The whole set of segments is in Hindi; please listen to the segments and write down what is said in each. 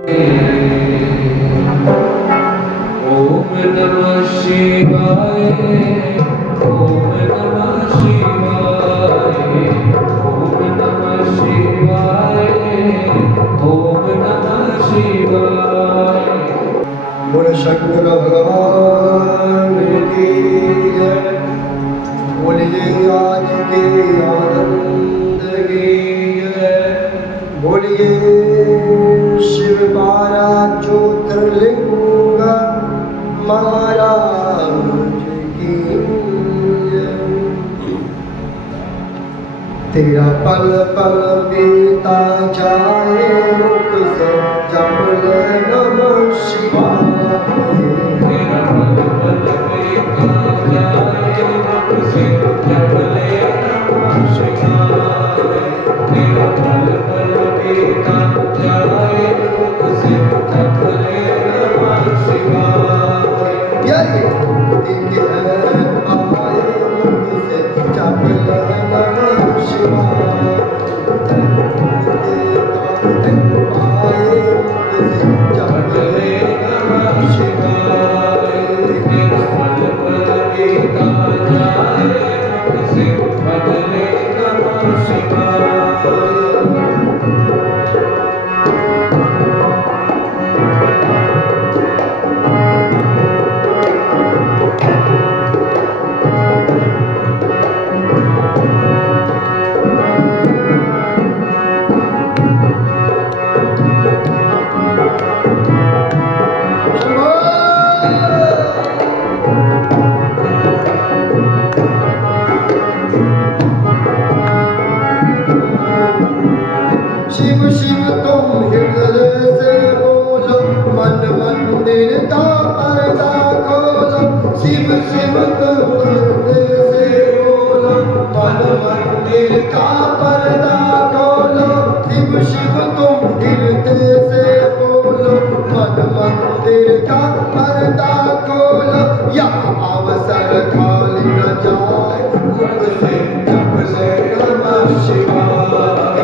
ओम नमः शिवाय ओम नमः शिवाय ओम नमः शिवाय ओम नमः शिवाय। बोल शंकर भगवान की जय। बोलिए आज के आनंद की जय। बोलिए शिव बारा ज्योतिर्लिंग महाराज की जय। तेरा पल पल बीता जाए मुख से जप ले नमः शिवाय। तेरा पल पल बीता जाए मुख से जप ले नमः शिवाय। तेरा पल पल बीता जाए मुख से जप ले नमः शिवाय। यही मुक्ति है आए मुख से जप ले नमः शिवाय। आए मुख से जप ले नमः शिवाय। तेरा पल पल बीता जाए मुख से जप ले नमः शिवाय। शिव शिव तुम हृदय से बोलो मन मंदिर का पर्दा खोलो। शिव शिव तुम हृदय से बोलो मन मंदिर का पर्दा खोलो। शिव शिव तुम हृदय से बोलो मन मंदिर का पर्दा खोलो। यहाँ अवसर खाली न जाए मुख से जप से नमः शिवाय।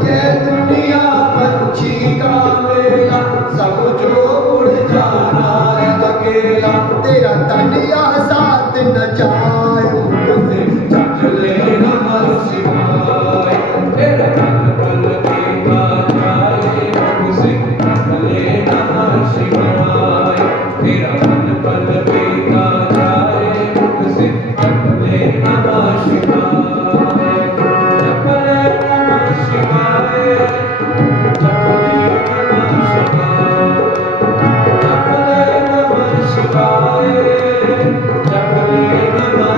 ये दुनिया पंछी का मेला समझो उड़ जाना है अकेला। तेरा तनिया साथ न जाए मुख से जप ले नमः शिवाय। तेरा पल पल बीता जाए मुख से जप ले नमः शिवाय। तेरा पल पल बीता जाए मुख से जप ले नमः शिवाय। जप ले नमः शिवाय। जप ले नमः शिवाय। जप ले नमः शिवाय। जप ले नमः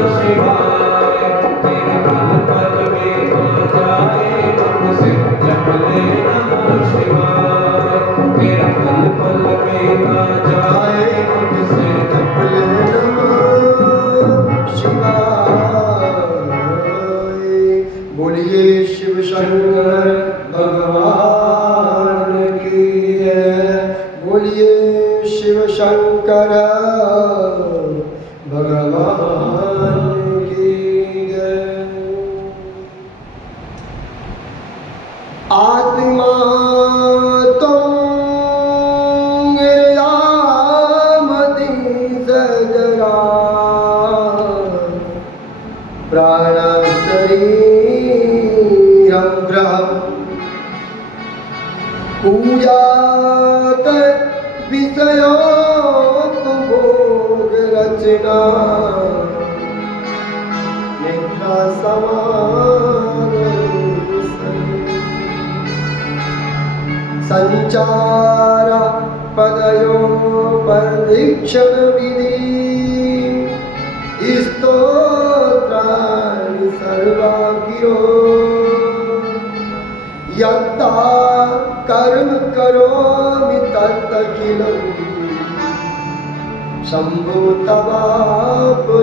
भगवान की जय। आत्मा तुम गिरयामति सजरा प्राण शरीरम ग्रह पूजा कर विषयोपभोग रचना निद्रा समान संचार पदयो परीक्षण विधि स्तोत्राणि सर्वा गिरो यत्ता कर्म करोमि तत्तखिलं शम्भो तवापराधनम्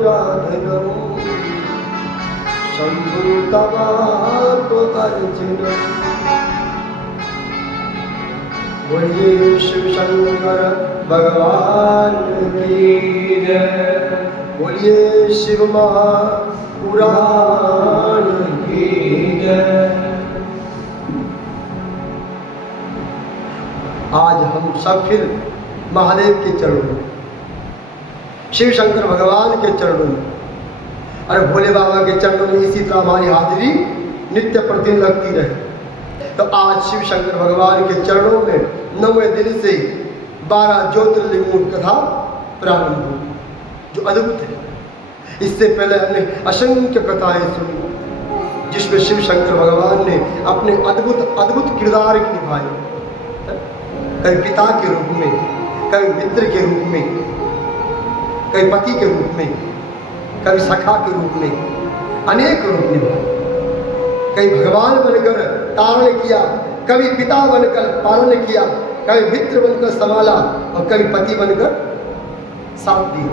शम्भो तवापवर्जनम्। बोलिए शिव शंकर भगवान की जय। बोलिए शिव महापुराण की जय। आज हम सब फिर महादेव के चरणों में, शिव शंकर भगवान के चरणों में और भोले बाबा के चरणों में इसी तरह हमारी हाजिरी नित्य प्रतिदिन लगती रहे। तो आज शिव शंकर भगवान के चरणों में 9वें दिन से 12 ज्योतिर्लिंगों की कथा प्रारंभ हुई, जो अद्भुत है। इससे पहले हमने असंख्य कथाएं सुनी जिसमें शिव शंकर भगवान ने अपने अद्भुत अद्भुत किरदार निभाए, कभी पिता के रूप में, कभी मित्र के रूप में, कभी पति के रूप में, कभी सखा के रूप में, अनेक रूप निभाए। कभी भगवान बनकर तारण किया, कभी पिता बनकर पालन किया, कभी मित्र बनकर संभाला और कभी पति बनकर साथ दिया।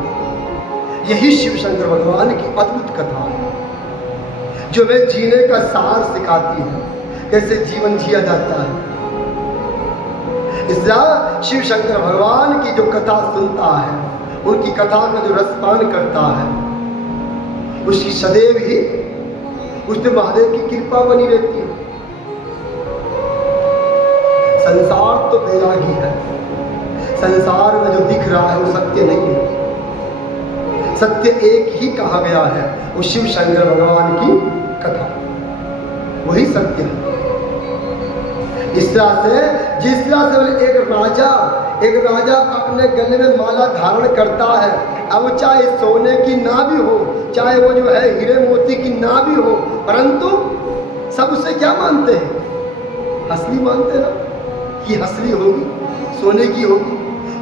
यही शिव शंकर भगवान की अद्भुत कथा है जो हमें जीने का सार सिखाती है, कैसे जीवन जिया जाता है। इसलिए शिव शंकर भगवान की जो कथा सुनता है, उनकी कथा का जो रसपान करता है, उसकी सदैव ही उसमें महादेव की कृपा बनी रहती है। संसार तो बैरागी है, संसार में जो दिख रहा है वो सत्य नहीं है। सत्य एक ही कहा गया है, वो शिव शंकर भगवान की कथा, वही सत्य है। इस तरह से जिस तरह से एक राजा अपने गले में माला धारण करता है, अब चाहे सोने की ना भी हो, चाहे वो जो है हीरे मोती की ना भी हो, परंतु सब उसे क्या मानते हैं? हंसली मानते हैं ना, कि हंसली होगी, सोने की होगी।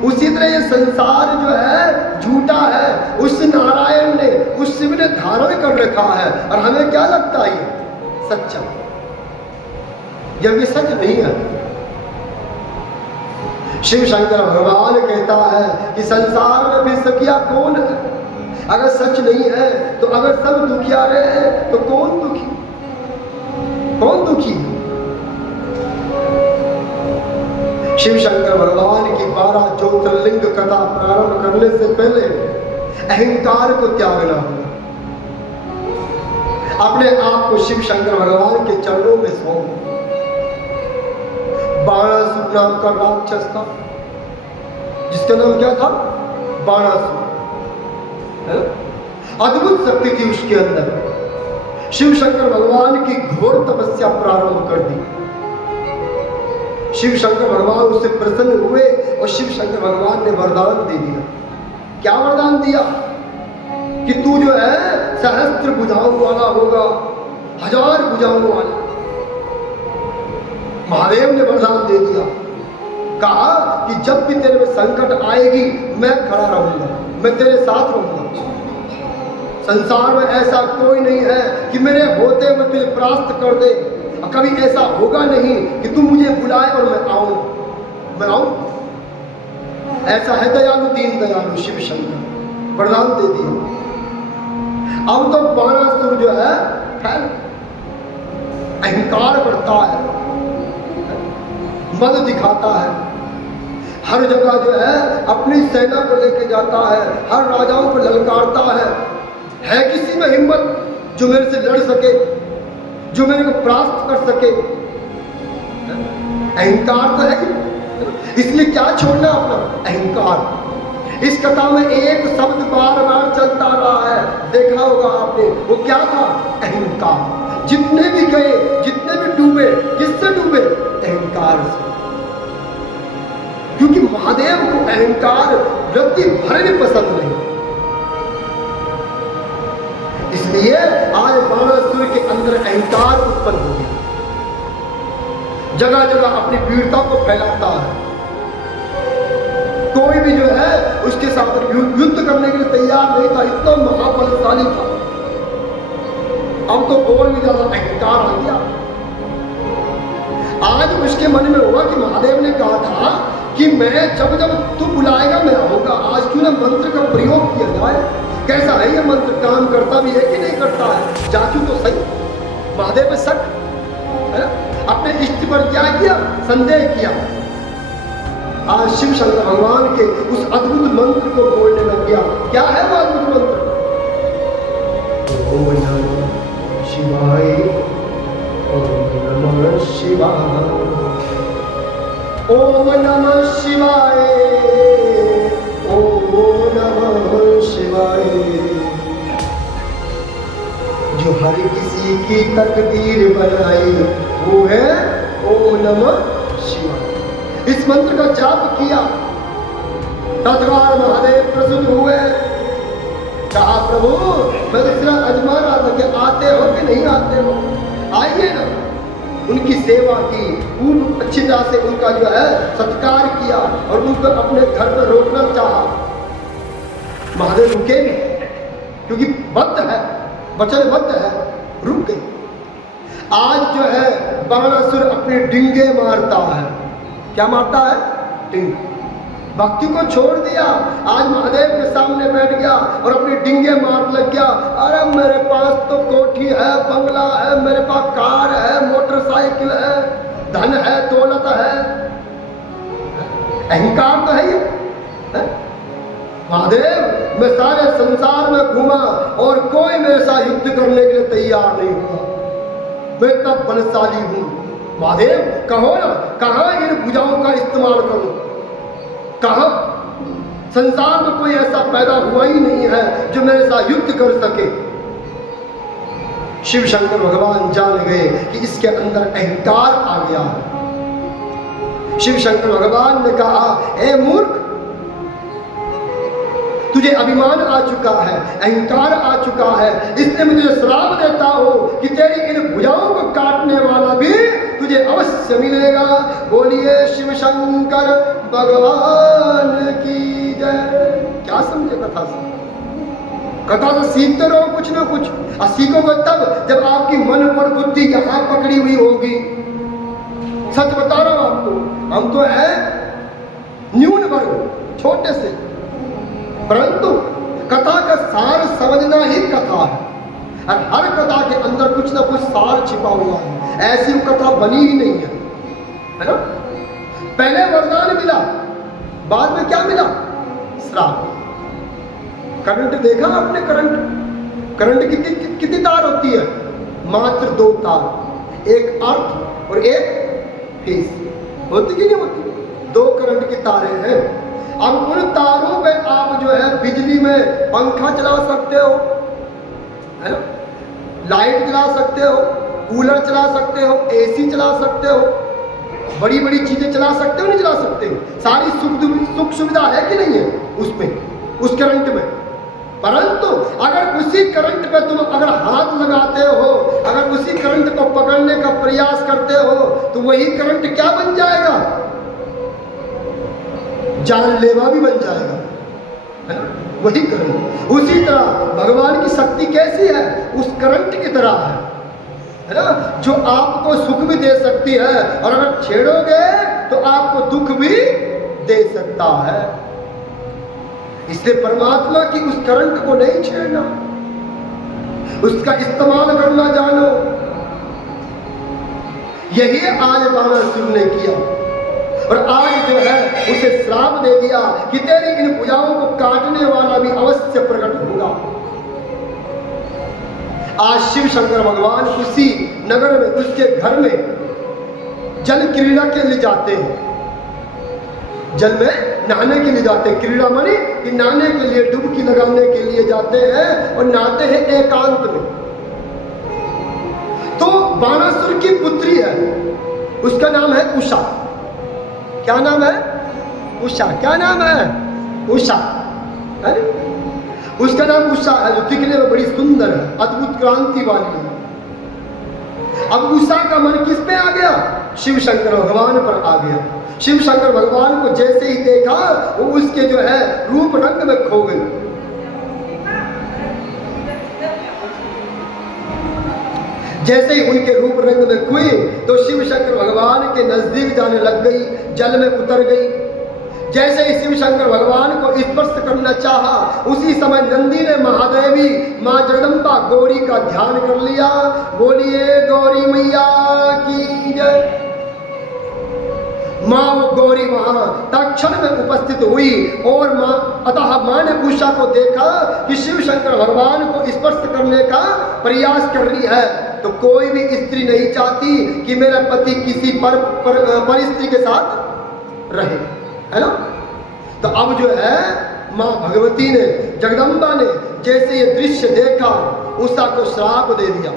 उसी तरह ये संसार जो है झूठा है, उस नारायण ने, उस शिव ने धारण कर रखा है और हमें क्या लगता है ये सच्चा, जब ये सच नहीं है। शिव शंकर भगवान कहता है कि संसार में फिर सखिया कौन है? अगर सच नहीं है तो अगर सब दुखियारे हैं तो कौन दुखी, कौन दुखी है? शिव शंकर भगवान की 12 ज्योतिर्लिंग कथा प्रारंभ करने से पहले अहंकार को त्यागना होगा। अपने आप को शिव शंकर भगवान के चरणों में सौंप। बाणासुर नाम का राक्षस था, जिसका नाम क्या था? बाणासुर। अद्भुत शक्ति थी उसके अंदर। शिव शंकर भगवान की घोर तपस्या प्रारंभ कर दी। शिव शंकर भगवान उससे प्रसन्न हुए और शिव शंकर भगवान ने वरदान दे दिया। क्या वरदान दिया? कि तू जो है सहस्त्र भुजाओं वाला होगा, 1000 भुजाओं वाला। महादेव ने वरदान दे दिया, कहा कि जब भी तेरे में संकट आएगी मैं खड़ा रहूंगा, मैं तेरे साथ रहूंगा। संसार में ऐसा कोई नहीं है कि मेरे होते हुए तुझे परास्त कर दे, और कभी ऐसा होगा नहीं कि तू मुझे बुलाए और मैं आऊं। ऐसा है दयालु, दीन दयालु शिव शंकर, वरदान दे दिया। अब तो बाणासुर जो है अहंकार बढ़ता है, मद दिखाता है, हर जगह जो है अपनी सेना को लेकर जाता है, हर राजाओं को ललकारता है किसी में हिम्मत जो मेरे से लड़ सके, जो मेरे को परास्त कर सके? अहंकार तो है, इसलिए क्या छोड़ना अपना अहंकार। इस कथा में एक शब्द बार बार चलता रहा है, देखा होगा आपने, वो क्या था? अहंकार। जितने भी गए, जितने भी डूबे, किससे डूबे? अहंकार से। क्योंकि महादेव को अहंकार वृत्ति भर भी पसंद नहीं, इसलिए आज बाणासुर के अंदर अहंकार उत्पन्न हो गया, जगह जगह अपनी वीरता को फैलाता है। कोई भी जो है उसके साथ युद्ध करने के लिए तैयार नहीं था, इतना महाबलशाली था। अब तो और भी ज्यादा अहंकार आ गया। आज उसके मन में हुआ कि महादेव ने कहा था कि मैं जब जब तू बुलाएगा मैं आऊंगा, आज क्यों ना मंत्र का प्रयोग किया जाए। कैसा है ये मंत्र, काम करता भी है कि नहीं करता है? जांचू तो सही। महादेव में शक है, अपने इष्ट पर क्या किया? संदेह किया। आज शिव शंकर भगवान के उस अद्भुत मंत्र को बोलने लग गया। क्या है वो अद्भुत मंत्र? ओम नमः शिवाय, ओम नमः शिवाय, ओम नमः शिवाय, ओम नमः शिवाय। जो हर किसी की तकदीर बनाई वो है ओम नमः शिवाय। इस मंत्र का जाप किया, तत्काल महादेव प्रसन्न हुए। कहा प्रभु मैं दूसरा अजमा रहा था कि आते हो कि नहीं आते हो, आइए ना। उनकी सेवा की, खूब अच्छी तरह से उनका जो है सत्कार किया और उनको अपने घर में रोकना चाहा। महादेव रुके नहीं, क्योंकि बद्ध है, वचनबद्ध है, रुक गए। आज जो है बाणासुर अपने डिंगे मारता है। क्या मारता है? डिंग। भक्ति को छोड़ दिया, आज महादेव के सामने बैठ गया और अपनी डिंगे मार लग गया। अरे मेरे पास तो कोठी है, बंगला है, मेरे पास कार है, मोटरसाइकिल है, धन है, दौलत है। अहंकार तो है ये है? महादेव मैं सारे संसार में घूमा और कोई मेरे साथ युद्ध करने के लिए तैयार नहीं हुआ, मैं इतना बलशाली हूं। महादेव कहो ना, कहां इन भुजाओं का इस्तेमाल करूं? कहां? संसार में कोई ऐसा पैदा हुआ ही नहीं है जो मेरे साथ युद्ध कर सके। शिव शंकर भगवान जान गए कि इसके अंदर अहंकार आ गया है। शिव शंकर भगवान ने कहा, ए मूर्ख, तुझे अभिमान आ चुका है, अहंकार आ चुका है, इसलिए मैं तुझे श्राप देता हूं कि तेरी इन भुजाओं को काटने वाला भी तुझे अवश्य मिलेगा। बोलिए शिव शंकर भगवान की जय। क्या समझे कथा से? कथा से सीखते रहो कुछ ना कुछ, और सीखोगे तब जब आपकी मन पर बुद्धि यहां पकड़ी हुई होगी। सच बता रहा हूं आपको, हम तो है न्यून वर्ग, छोटे से, परंतु कथा का सार समझना ही कथा है। और हर कथा के अंदर कुछ ना कुछ सार छिपा हुआ है, ऐसी कथा बनी ही नहीं है ना? पहले वरदान मिला, बाद में क्या मिला? श्राप। करंट देखा आपने? करंट की कितनी तार होती है? मात्र 2 तार, एक अर्थ और एक फेस। होती कि नहीं होती? 2 करंट की तारें हैं। अब उन तारों पे आप जो है बिजली में पंखा चला सकते हो, है ना? लाइट चला सकते हो, कूलर चला सकते हो, एसी चला सकते हो, बड़ी बड़ी चीजें चला सकते हो, नहीं चला सकते हो? सारी सुख सुविधा है कि नहीं है उसमें, उस करंट में। परंतु अगर उसी करंट पे तुम अगर हाथ लगाते हो, अगर उसी करंट को पकड़ने का प्रयास करते हो, तो वही करंट क्या बन जाएगा? जानलेवा भी बन जाएगा, है ना? वही करंट। उसी तरह भगवान की शक्ति कैसी है? उस करंट की तरह है ना? जो आपको सुख भी दे सकती है और अगर छेड़ोगे तो आपको दुख भी दे सकता है। इसलिए परमात्मा की उस करंट को नहीं छेड़ना, उसका इस्तेमाल करना जानो। यही आज बाणासुर ने किया और आज जो है उसे श्राप दे दिया कि तेरी इन भुजाओं को काटने वाला भी अवश्य प्रकट हो। आज शिव शंकर भगवान उसी नगर में, उसके घर में जल क्रीड़ा के लिए जाते हैं, जल में नहाने के लिए जाते हैं। क्रीड़ा माने कि नहाने के लिए, डुबकी लगाने के लिए जाते हैं और नहाते हैं एकांत में। तो बाणासुर की पुत्री है, उसका नाम है उषा। क्या नाम है? उषा। क्या नाम है? उषा। है? उसका नाम उषा है, जो दिखने में बड़ी सुंदर है, अद्भुत क्रांति वाली है। अब उषा का मन किस पे आ गया? शिव शंकर भगवान पर आ गया। शिव शंकर भगवान को जैसे ही देखा, वो उसके जो है रूप रंग में खो गई। जैसे ही उनके रूप रंग में खोई, तो शिव शंकर भगवान के नजदीक जाने लग गई, जल में उतर गई। जैसे ही शिव शंकर भगवान को स्पर्श करना चाहा, उसी समय नंदी ने महादेवी माँ जगदम्बा गौरी का ध्यान कर लिया। बोलिए गौरी मैया की जय। माँ वो गौरी वहां तत्क्षण में उपस्थित हुई और अतः माँ ने उषा को देखा कि शिव शंकर भगवान को स्पर्श करने का प्रयास कर रही है। तो कोई भी स्त्री नहीं चाहती कि मेरा पति किसी पर स्त्री के साथ रहे, है ना। तो अब जो है माँ भगवती ने, जगदम्बा ने जैसे ये दृश्य देखा, उषा को श्राप दे दिया।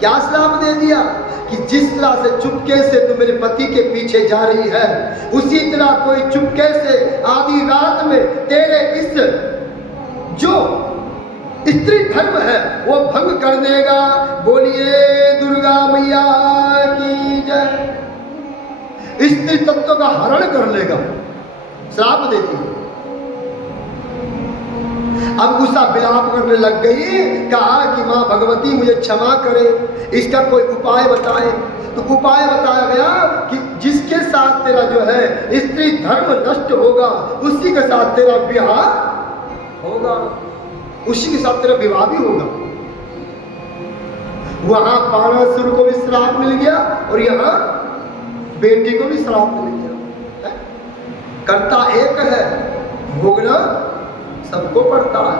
क्या श्राप दे दिया? कि जिस तरह से चुपके से तू मेरे पति के पीछे जा रही है, उसी तरह कोई चुपके से आधी रात में तेरे इस जो स्त्री धर्म है वो भंग कर देगा। बोलिए दुर्गा मैया की जय। स्त्री तत्व का हरण कर लेगा, श्राप देती। अब उषा विलाप करने लग गई, कहा कि माँ भगवती मुझे क्षमा करे, इसका कोई उपाय बताए। तो उपाय बताया गया कि जिसके साथ तेरा जो है स्त्री धर्म नष्ट होगा, उसी के साथ तेरा विवाह होगा, उसी के साथ तेरा विवाह भी होगा। वहां बाणासुर को भी श्राप मिल गया और यहाँ बेटी को भी श्राप मिल गया। कर्ता एक है, भोगना सबको पड़ता है।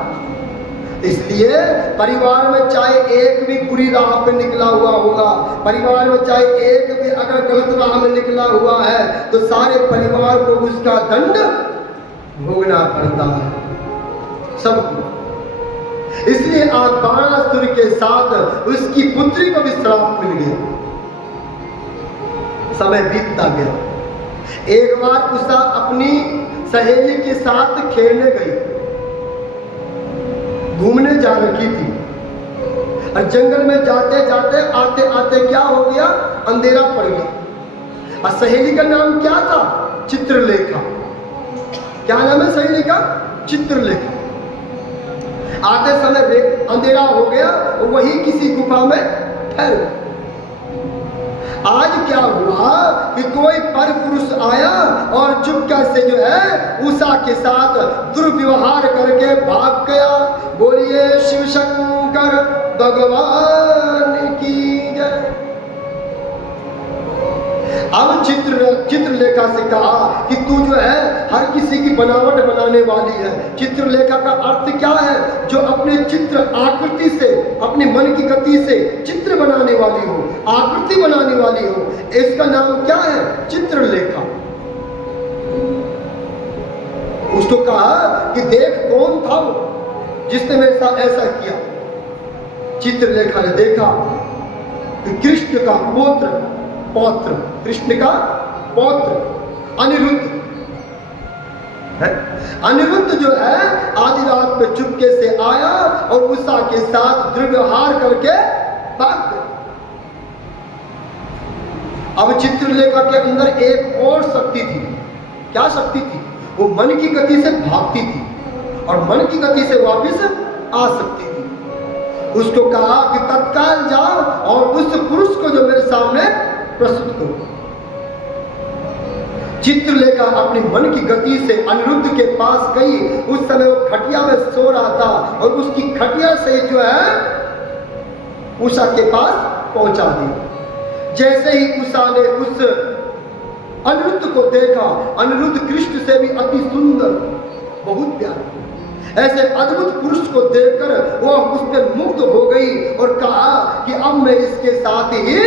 इसलिए परिवार में चाहे एक भी बुरी राह पे निकला हुआ होगा, परिवार में चाहे एक भी अगर गलत राह में निकला हुआ है, तो सारे परिवार को उसका दंड भोगना पड़ता है, सबको। इसलिए आज बाणासुर के साथ उसकी पुत्री को भी श्राप मिल गया। समय बीतता गया। एक बार उषा अपनी सहेली के साथ खेलने गई, घूमने जा रखी थी, और जंगल में जाते जाते आते आते क्या हो गया, अंधेरा पड़ गया। और सहेली का नाम क्या था? चित्रलेखा। क्या नाम है सहेली का? चित्रलेखा। आते समय अंधेरा हो गया, वही किसी गुफा में ठहर गया। आज क्या हुआ कि कोई पर पुरुष आया और चुपके से जो है उषा के साथ दुर्व्यवहार करके भाग गया। बोलिए शिव शंकर भगवान की जय। अब चित्रलेखा से कहा कि तू जो है हर किसी की बनावट बनाने वाली है। चित्रलेखा का अर्थ क्या है? जो अपने चित्र आकृति से, अपने मन की गति से चित्र बनाने वाली हो, आकृति बनाने वाली हो, इसका नाम क्या है? चित्रलेखा। उसको कहा कि देख कौन था वो जिसने मेरे साथ ऐसा किया। चित्रलेखा ने देखा कि कृष्ण का पौत्र, कृष्ण का पौत्र अनिरुद्ध है। अनिरुद्ध जो है आधी रात में चुपके से आया और उषा के साथ दुर्व्यवहार करके भाग गया। अब चित्रलेखा के अंदर एक और शक्ति थी। क्या शक्ति थी? वो मन की गति से भागती थी और मन की गति से वापस आ सकती थी। उसको कहा कि तत्काल जाओ और उस पुरुष को जो मेरे सामने प्रस्तुत करो। चित्रलेखा अपनी मन की गति से अनिरुद्ध के पास गई। उस समय वो खटिया में सो रहा था और उसकी खटिया से जो है उषा के पास पहुंचा दी। जैसे ही उषा ने उस अनिरुद्ध को देखा, अनिरुद्ध कृष्ण से भी अति सुंदर, बहुत प्यारा। ऐसे अद्भुत पुरुष को देखकर वह उस पर मुग्ध हो गई और कहा कि अब मैं इसके साथ ही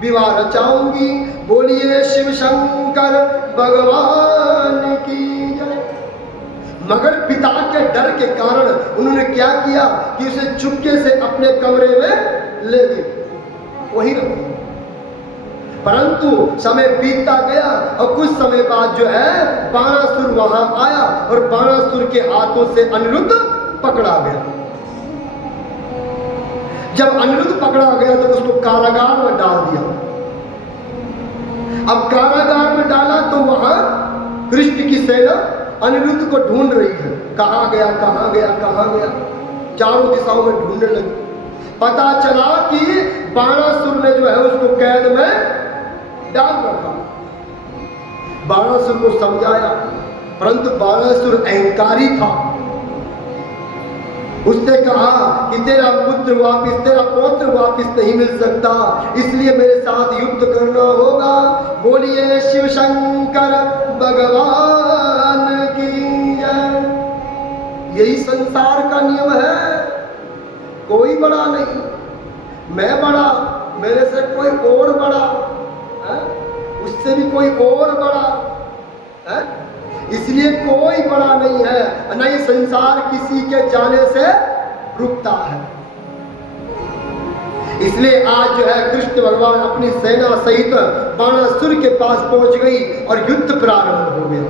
विवाह रचाऊंगी। बोलिए शिव शंकर भगवान की जय। मगर पिता के डर के कारण उन्होंने क्या किया कि उसे चुपके से अपने कमरे में ले गए, वहीं रख दिया। परंतु समय बीतता गया और कुछ समय बाद जो है बाणासुर वहां आया और बाणासुर के हाथों से अनिरुद्ध पकड़ा गया। जब अनिरुद्ध पकड़ा गया तो उसको कारागार में डाल दिया। अब कारागार में डाला तो वहां कृष्ण की सेना अनिरुद्ध को ढूंढ रही है, कहां गया कहां गया कहां गया, चारों दिशाओं में ढूंढने लगी। पता चला कि बाणासुर ने जो है उसको कैद में डाल रखा। बाणासुर को समझाया, परंतु बाणासुर अहंकारी था। उसने कहा कि तेरा पुत्र वापिस, तेरा पौत्र वापिस नहीं मिल सकता, इसलिए मेरे साथ युद्ध करना होगा। बोलिए शिव शंकर भगवान की जय। यही संसार का नियम है, कोई बड़ा नहीं, मैं बड़ा, मेरे से कोई और बड़ा है? उससे भी कोई और बड़ा है? इसलिए कोई बड़ा नहीं है, न ये संसार किसी के जाने से रुकता है। इसलिए आज जो है कृष्ण भगवान अपनी सेना सहित बाणासुर के पास पहुंच गई और युद्ध प्रारंभ हो गया।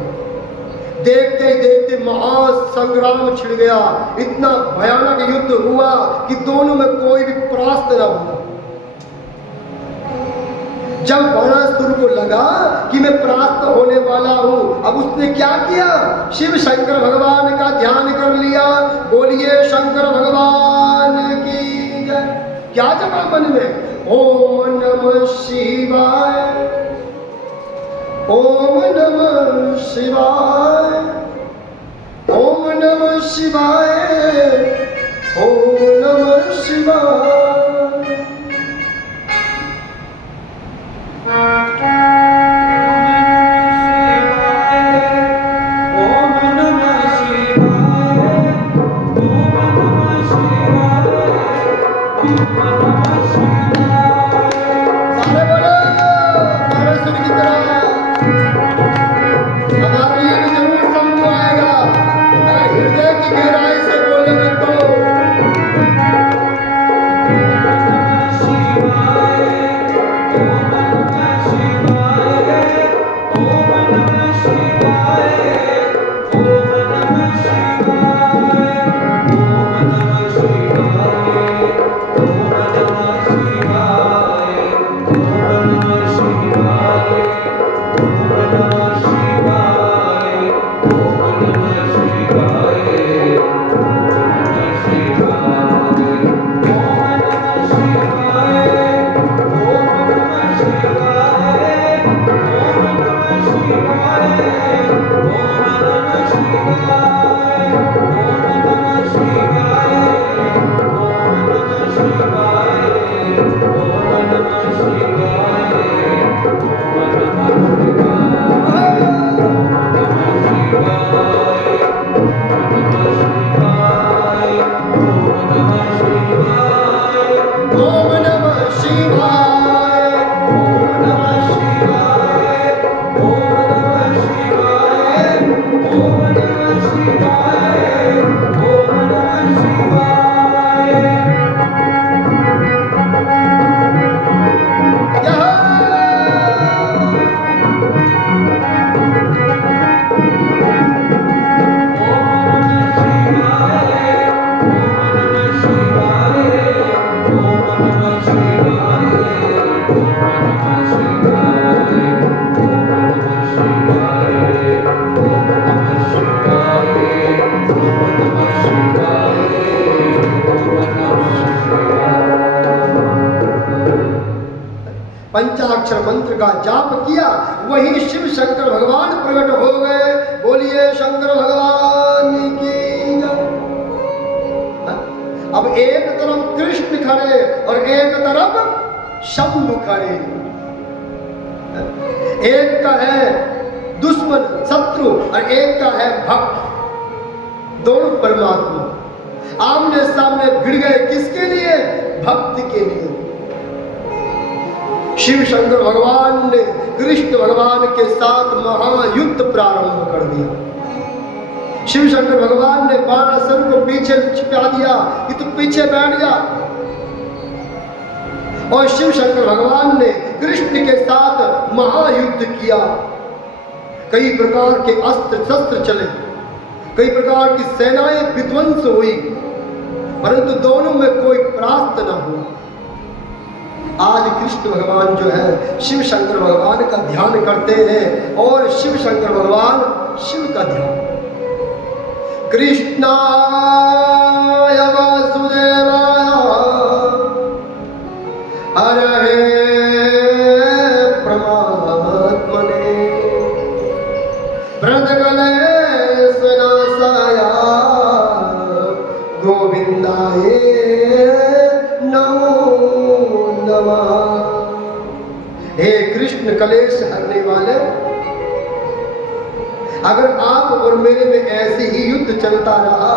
देखते ही देखते महासंग्राम छिड़ गया। इतना भयानक युद्ध हुआ कि दोनों में कोई भी परास्त न हुआ। जब बाणासुर को लगा कि मैं परास्त होने वाला हूं, अब उसने क्या किया, शिव शंकर भगवान का ध्यान कर लिया। बोलिए शंकर भगवान की जय। क्या जपा मन में, ओम नमः शिवाय, ओम नमः शिवाय, ओम नमः शिवाय, ओम नमः शिवाय। पंचाक्षर मंत्र का जाप किया, वही शिव शंकर भगवान प्रकट हो गए। बोलिए शंकर भगवान की जय। अब एक तरफ कृष्ण खड़े और एक तरफ शंभु खड़े। एक का है दुश्मन शत्रु और एक का है भक्त। दोनों परमात्मा आमने सामने भिड़ गए। किसके लिए? भक्ति के लिए। शिव शंकर भगवान ने कृष्ण भगवान के साथ महायुद्ध प्रारंभ कर दिया। शिव शंकर भगवान ने बाणासुर को पीछे छिपा दिया कि तू पीछे बैठ जा, और शिव शंकर भगवान ने कृष्ण के साथ महायुद्ध किया। कई प्रकार के अस्त्र शस्त्र चले, कई प्रकार की सेनाएं विध्वंस हुई, परंतु दोनों में कोई परास्त न हुआ। आज कृष्ण भगवान जो है शिव शंकर भगवान का ध्यान करते हैं, और शिव शंकर भगवान शिव का ध्यान। कृष्णाय वासुदेवाय हरे परमात्मने प्रणतकले स्वनासाय गोविंदाय नमो नमः। हे कृष्ण कलेश हरने वाले, अगर आप और मेरे में ऐसे ही युद्ध चलता रहा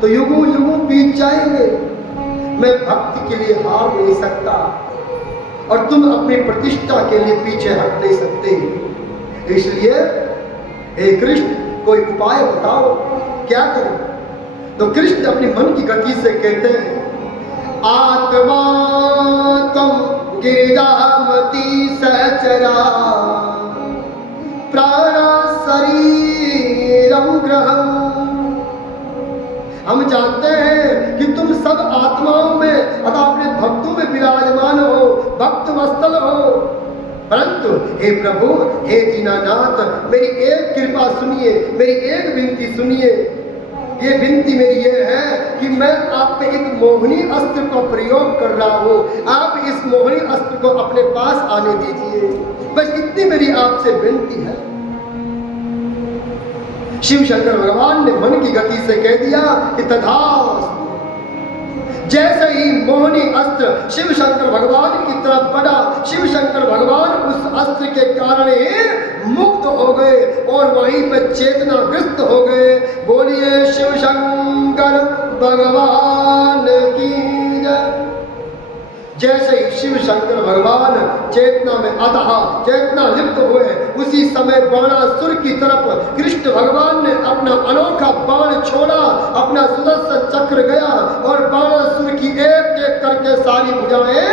तो युगों युगों बीत जाएंगे। मैं भक्ति के लिए हार नहीं सकता, और तुम अपनी प्रतिष्ठा के लिए पीछे हट नहीं सकते। इसलिए हे कृष्ण कोई उपाय बताओ, क्या करें? तो कृष्ण अपनी मन की गति से कहते हैं, आत्मा तम गिरिजामती सहचरा प्राण शरीरम ग्रहम। हम जानते हैं कि तुम सब आत्माओं में अथवा अपने भक्तों में विराजमान हो, भक्त वत्सल हो, परंतु हे प्रभु, हे दीनानाथ, मेरी एक कृपा सुनिए, मेरी एक विनती सुनिए। ये विनती मेरी ये है कि मैं आप पे एक मोहिनी अस्त्र का प्रयोग कर रहा हूँ, आप इस मोहिनी अस्त्र को अपने पास आने दीजिए, बस इतनी मेरी आपसे विनती है। शिव शंकर भगवान ने मन की गति से कह दिया कि तथास्तु। जैसे ही मोहिनी अस्त्र शिव शंकर भगवान की तरफ बढ़ा, शिव शंकर भगवान उस अस्त्र के कारण ही मुक्त हो गए और वहीं पर चेतनाग्रस्त हो गए। बोलिए शिव शंकर भगवान की जय। जैसे ही शिव शंकर भगवान चेतना में अतः चेतना लिप्त हुए, उसी समय बाणासुर की तरफ कृष्ण भगवान ने अपना अनोखा बाण छोड़ा, अपना सुदर्शन चक्र गया और बाणासुर की एक एक करके सारी भुजाएं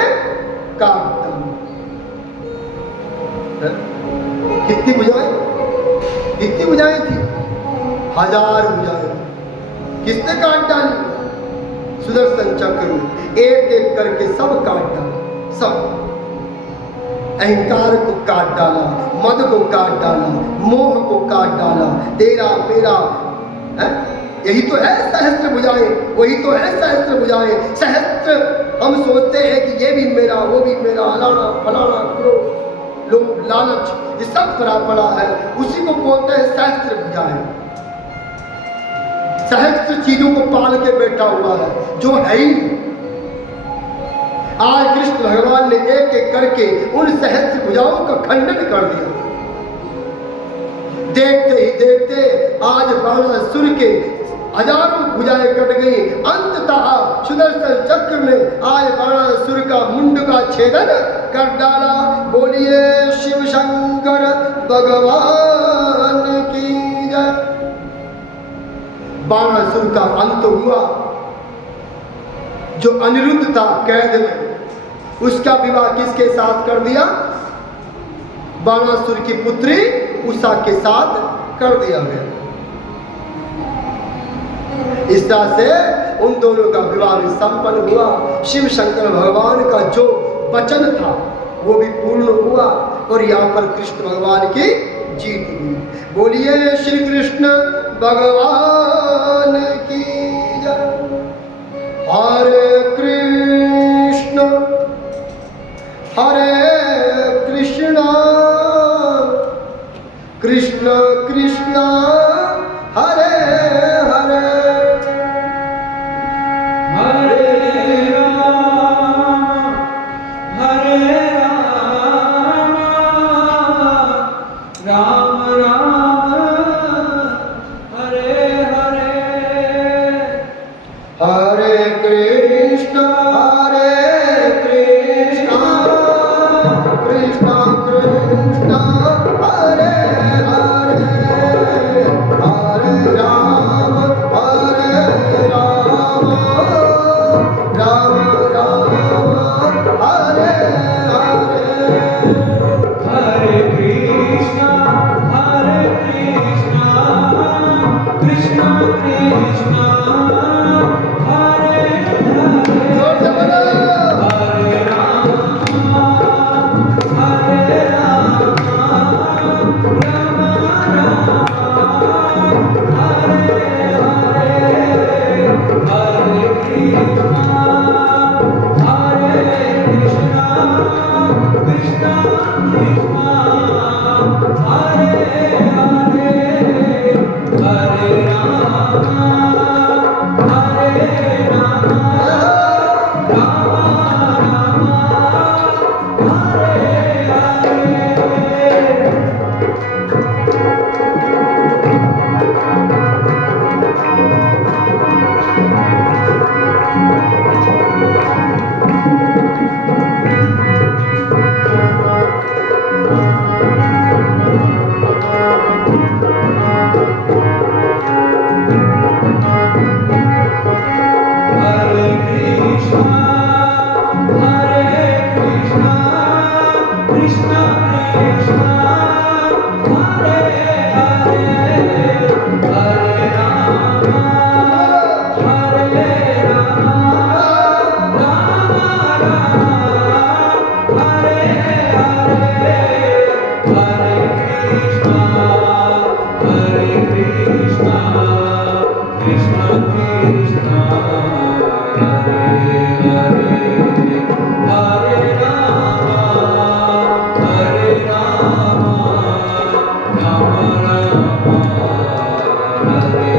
काट डाली। कितनी भुजाएं? कितनी भुजाएं थी? 1000 भुजाएं। किसने काट डाली? सुदर्शन चक्र में एक एक करके सब काट डाला। सब अहंकार को काट डाला, मद को काट डाला, मोह को काट डाला, तेरा मेरा है? यही तो है सहस्त्र भुजाएं, वही तो है सहस्त्र भुजाएं। सहस्त्र हम सोचते हैं कि ये भी मेरा, वो भी मेरा, अलाना फलाना क्रोध लोभ लालच ये सब भरा पड़ा है, उसी को बोलते हैं सहस्त्र भुजाएं। सहस्त्र चीजों को पाल के बैठा हुआ है जो है ही। आज कृष्ण भगवान ने एक एक करके उन सहस्त्र भुजाओं का खंडन कर दिया। देखते ही देखते आज बाणासुर के हजारों भुजाएं कट गई। अंततः सुदर्शन चक्र ने आज बाणासुर का मुंड का छेदन कर डाला। बोलिए शिव शंकर भगवान की जय। बाणासुर का अंत हुआ। जो अनिरुद्ध था कैद में, उसका विवाह किसके साथ कर दिया? बाणासुर की पुत्री उषा के साथ कर दिया गया। इस तरह से उन दोनों का विवाह भी संपन्न हुआ। शिव शंकर भगवान का जो वचन था वो भी पूर्ण हुआ और यहाँ पर कृष्ण भगवान की जीत हुई। बोलिए श्री कृष्ण भगवान की जय। हरे कृष्ण कृष्ण कृष्ण हरे हरे हरे राम राम राम हरे हरे। हरे कृष्ण कृष्ण कृष्ण हरे हरे, हरे राम राम राम हरे हरे। हरे कृष्णा कृष्णा कृष्णा हरे हरे, जोर से बोलो। हरे राम हरे राम राम राम हरे हरे, हरे कृष्णा कृष्णा कृष्णा हरे हरे, हरे राम राम हरे हरे। हरे कृष्णा कृष्णा कृष्णा हरे हरे, हरे राम राम राम हरे हरे, हरे कृष्णा कृष्णा कृष्णा हरे हरे, हरे राम राम राम हरे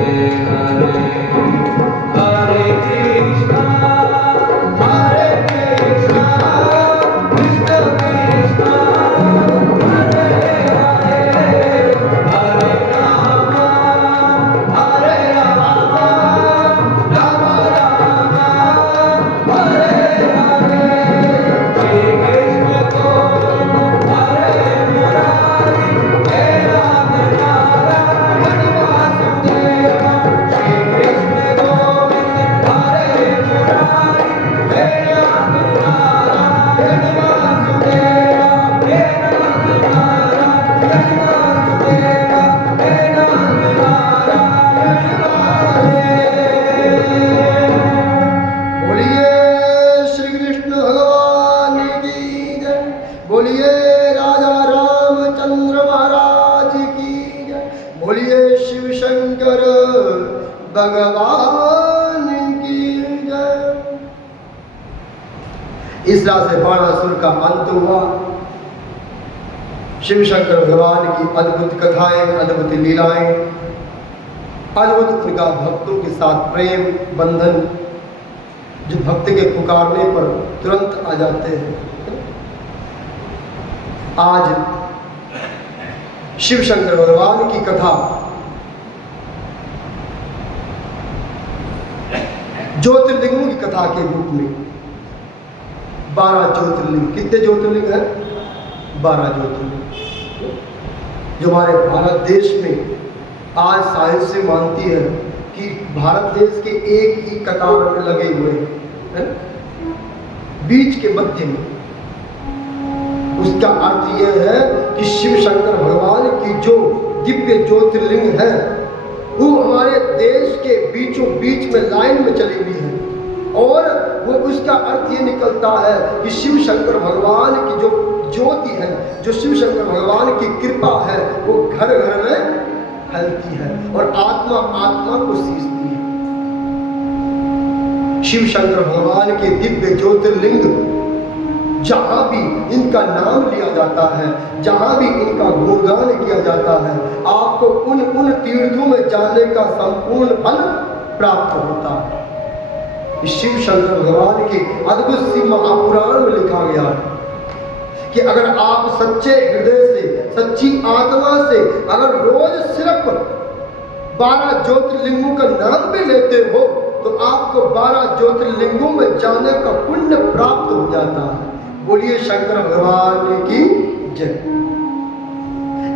हरे, हरे कृष्णा कृष्ण कृष्ण हरे हरे, हरे राम राम हरे हरे। श्री कृष्ण गोविंद हरे मुरारी, हे नाथ नारायण वासुदेव। श्री कृष्ण गोविंद हरे मुरारी, हे नाथ नारायण वासुदेव, हे नाथ नारायण वासुदेव, हे नाथ नारायण वासुदेव। बोलिए श्री कृष्ण भगवान की जय, बोलिए राजा रामचंद्र महाराज की जय, बोलिए शिव शंकर भगवान की जय। इस तरह से बाणासुर का अंत हुआ। शिव शंकर भगवान की अद्भुत कथाएं, अद्भुत लीलाएं, अद्भुत उनका भक्तों के साथ प्रेम बंधन, जो भक्त के पुकारने पर तुरंत आ जाते हैं। आज शिव शंकर भगवान की कथा ज्योतिर्लिंगों की कथा के रूप में 12 ज्योतिर्लिंग। कितने ज्योतिर्लिंग हैं? 12 ज्योतिर्लिंग जो हमारे भारत देश में आज साइंस से मानती है कि भारत देश के एक ही कतार में लगे हुए हैं, बीच के मध्य में। उसका अर्थ यह है कि शिव शंकर भगवान की जो दिव्य ज्योतिर्लिंग है वो हमारे देश के बीचों बीच में लाइन में चली हुई है। और वो उसका अर्थ ये निकलता है कि शिव शंकर भगवान की जो ज्योति है, जो शिव शंकर भगवान की कृपा है, वो घर घर में फैलती है और आत्मा आत्मा को सींचती है। शिव शंकर भगवान के दिव्य ज्योतिर्लिंग जहाँ भी इनका नाम लिया जाता है, जहाँ भी इनका गुणगान किया जाता है, आपको उन तीर्थों में जाने का संपूर्ण फल प्राप्त होता है। शिव शंकर भगवान के अद्भुत सी महापुराण में लिखा गया है कि अगर आप सच्चे हृदय से, सच्ची आत्मा से अगर रोज सिर्फ 12 ज्योतिर्लिंगों का नाम भी लेते हो तो आपको 12 ज्योतिर्लिंगों में जाने का पुण्य प्राप्त हो जाता है। बोलिए शंकर भगवान की जय।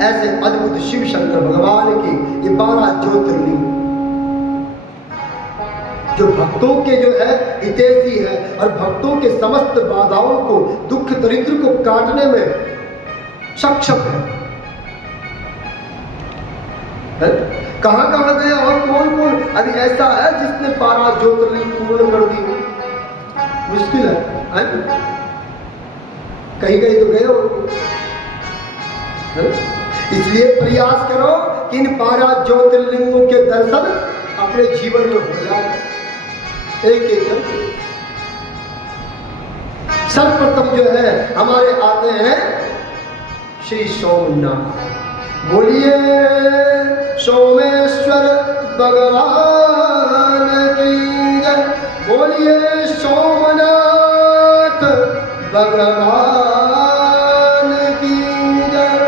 ऐसे अद्भुत शिव शंकर भगवान की ये 12 ज्योतिर्लिंग जो भक्तों के जो है हितैषी है और भक्तों के समस्त बाधाओं को, दुख दरिद्र को काटने में सक्षम है। कहां कहां गया और कौन कौन अभी ऐसा है जिसने 12 ज्योतिर्लिंग पूर्ण कर दी? मुश्किल है? कहीं कहीं तो गए हो। इसलिए प्रयास करो कि इन 12 ज्योतिर्लिंगों के दर्शन अपने जीवन में हो जाए, एक एक करके। सर्वप्रथम जो है हमारे आते हैं श्री सोमनाथ। बोलिए सोमेश्वर भगवान की जय। बोलिए सोमनाथ भगवान की जय।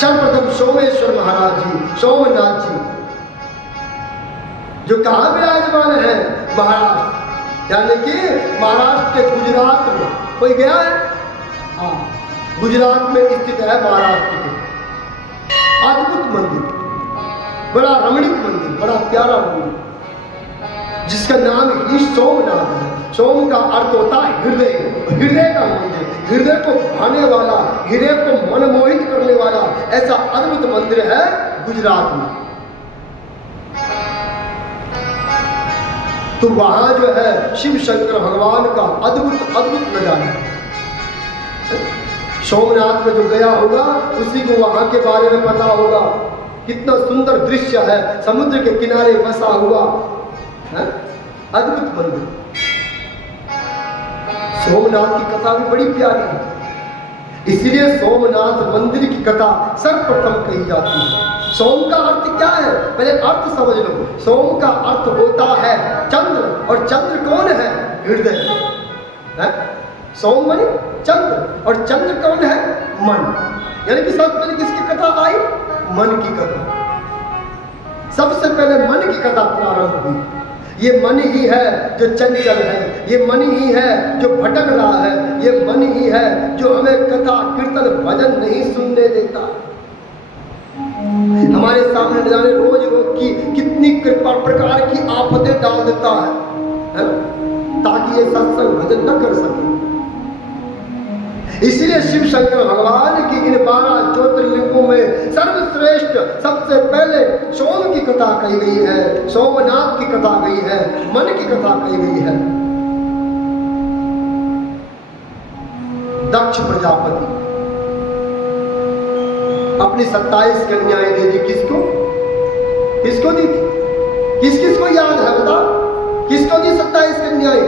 सर्वप्रथम सोमेश्वर महाराज जी, सोमनाथ जी, जो कहाँ विराजमान है? महाराष्ट्र, यानी कि महाराष्ट्र के गुजरात में। कोई गया है? हाँ, गुजरात में स्थित है महाराष्ट्र के अद्भुत मंदिर, बड़ा रमणीक मंदिर, बड़ा प्यारा मंदिर, जिसका नाम ही सोमनाथ है। सोम का अर्थ होता है हृदय, हृदय का मंदिर, हृदय को भाने वाला, हृदय को मनमोहित करने वाला ऐसा अद्भुत मंदिर है गुजरात में। तो वहां जो है शिव शंकर भगवान का अद्भुत अद्भुत नजारा है। सोमनाथ में जो गया होगा उसी को वहां के बारे में पता होगा। कितना सुंदर दृश्य है, समुद्र के किनारे बसा हुआ है अद्भुत मंदिर। सोमनाथ की कथा भी बड़ी प्यारी है, इसलिए सोमनाथ मंदिर की कथा सर्वप्रथम कही जाती है। सोम का अर्थ क्या है? पहले अर्थ समझ लो। सोम का अर्थ होता है चंद्र, और चंद्र कौन है? हृदय है। सोम माने चंद्र, और चंद्र कौन है? मन। यानी कि सबसे पहले किसकी कथा आई? मन की कथा। सबसे पहले मन की कथा प्रारंभ हुई। ये मन ही है जो चंचल है, ये मन ही है जो भटक रहा है, ये मन ही है जो हमें कथा कीर्तन भजन नहीं सुनने देता। हमारे सामने न जाने रोज रोज की कितनी प्रकार की आफतें डाल देता है ना, ताकि ये सत्संग भजन न कर सके। इसलिए शिव शंकर भगवान की इन 12 ज्योतिर्लिंगों में सर्वश्रेष्ठ सबसे पहले सोम की कथा कही गई है, सोमनाथ की कथा गई है, मन की कथा कही गई है। दक्ष प्रजापति अपनी 27 कन्याएं दे दी। किसको किसको दी थी? किस किस को याद है बता? किसको दी 27 कन्याएं?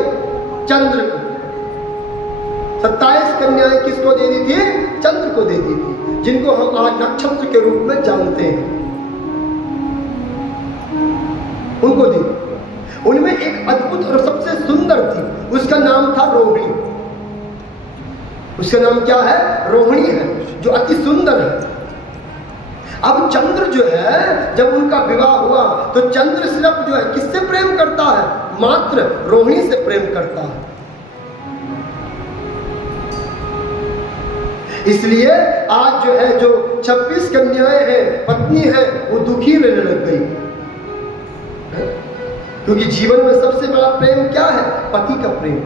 चंद्र को। 27 कन्याएं किसको दे दी थी? चंद्र को दे दी थी, जिनको हम आज नक्षत्र के रूप में जानते हैं, उनको दी। उनमें एक अद्भुत और सबसे सुंदर थी, उसका नाम था रोहिणी। उसका नाम क्या है? रोहिणी है, जो अति सुंदर है। अब चंद्र जो है, जब उनका विवाह हुआ तो चंद्र सिर्फ जो है किससे प्रेम करता है? मात्र रोहिणी से प्रेम करता है। इसलिए आज जो है जो 26 कन्याएं हैं, पत्नी है, वो दुखी रहने लग गई, क्योंकि जीवन में सबसे बड़ा प्रेम क्या है? पति का प्रेम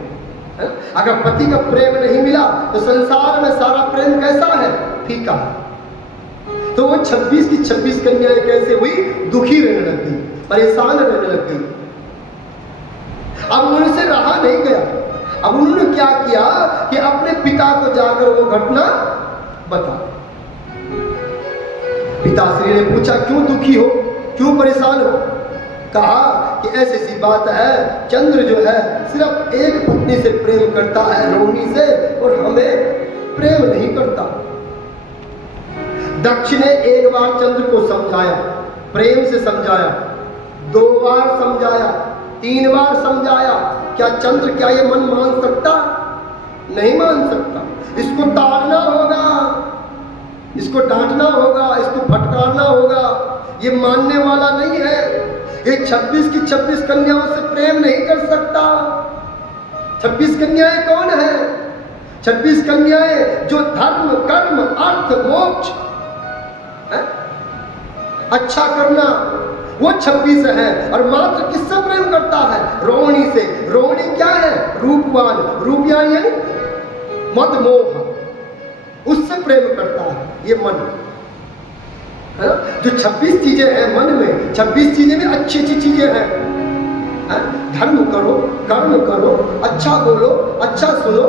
है। अगर पति का प्रेम नहीं मिला तो संसार में सारा प्रेम कैसा है? फीका है। तो वो 26 की 26 कन्याएं कैसे हुई? दुखी रहने लग गई, परेशान रहने लग गई। अब उनसे रहा नहीं गया। अब उन्होंने क्या किया कि अपने पिता को जाकर वो घटना बता। पिताश्री ने पूछा, क्यों दुखी हो, क्यों परेशान हो? कहा कि ऐसी सी बात है, चंद्र जो है सिर्फ एक पत्नी से प्रेम करता है, रोहिणी से, और हमें प्रेम नहीं करता। दक्ष ने एक बार चंद्र को समझाया, प्रेम से समझाया, 2 बार समझाया, 3 बार समझाया। क्या चंद्र, क्या ये मन मान सकता? नहीं मान सकता। इसको ताड़ना होगा, इसको डांटना होगा, इसको फटकारना होगा। ये मानने वाला नहीं है। ये 26 की 26 कन्याओं से प्रेम नहीं कर सकता। 26 कन्याएं कौन है? 26 कन्याएं जो धर्म, कर्म, अर्थ, मोक्ष है? अच्छा करना, वो 26 है। और मात्र किससे प्रेम करता है? रोहिणी से। रोहिणी क्या है? रूपवान, रूपयान यानी मद मोह, उससे प्रेम करता है ये मन, है ना? जो 26 चीजें हैं मन में, 26 चीजें में अच्छी अच्छी चीजें हैं। धर्म करो, कर्म करो, अच्छा बोलो, अच्छा सुनो,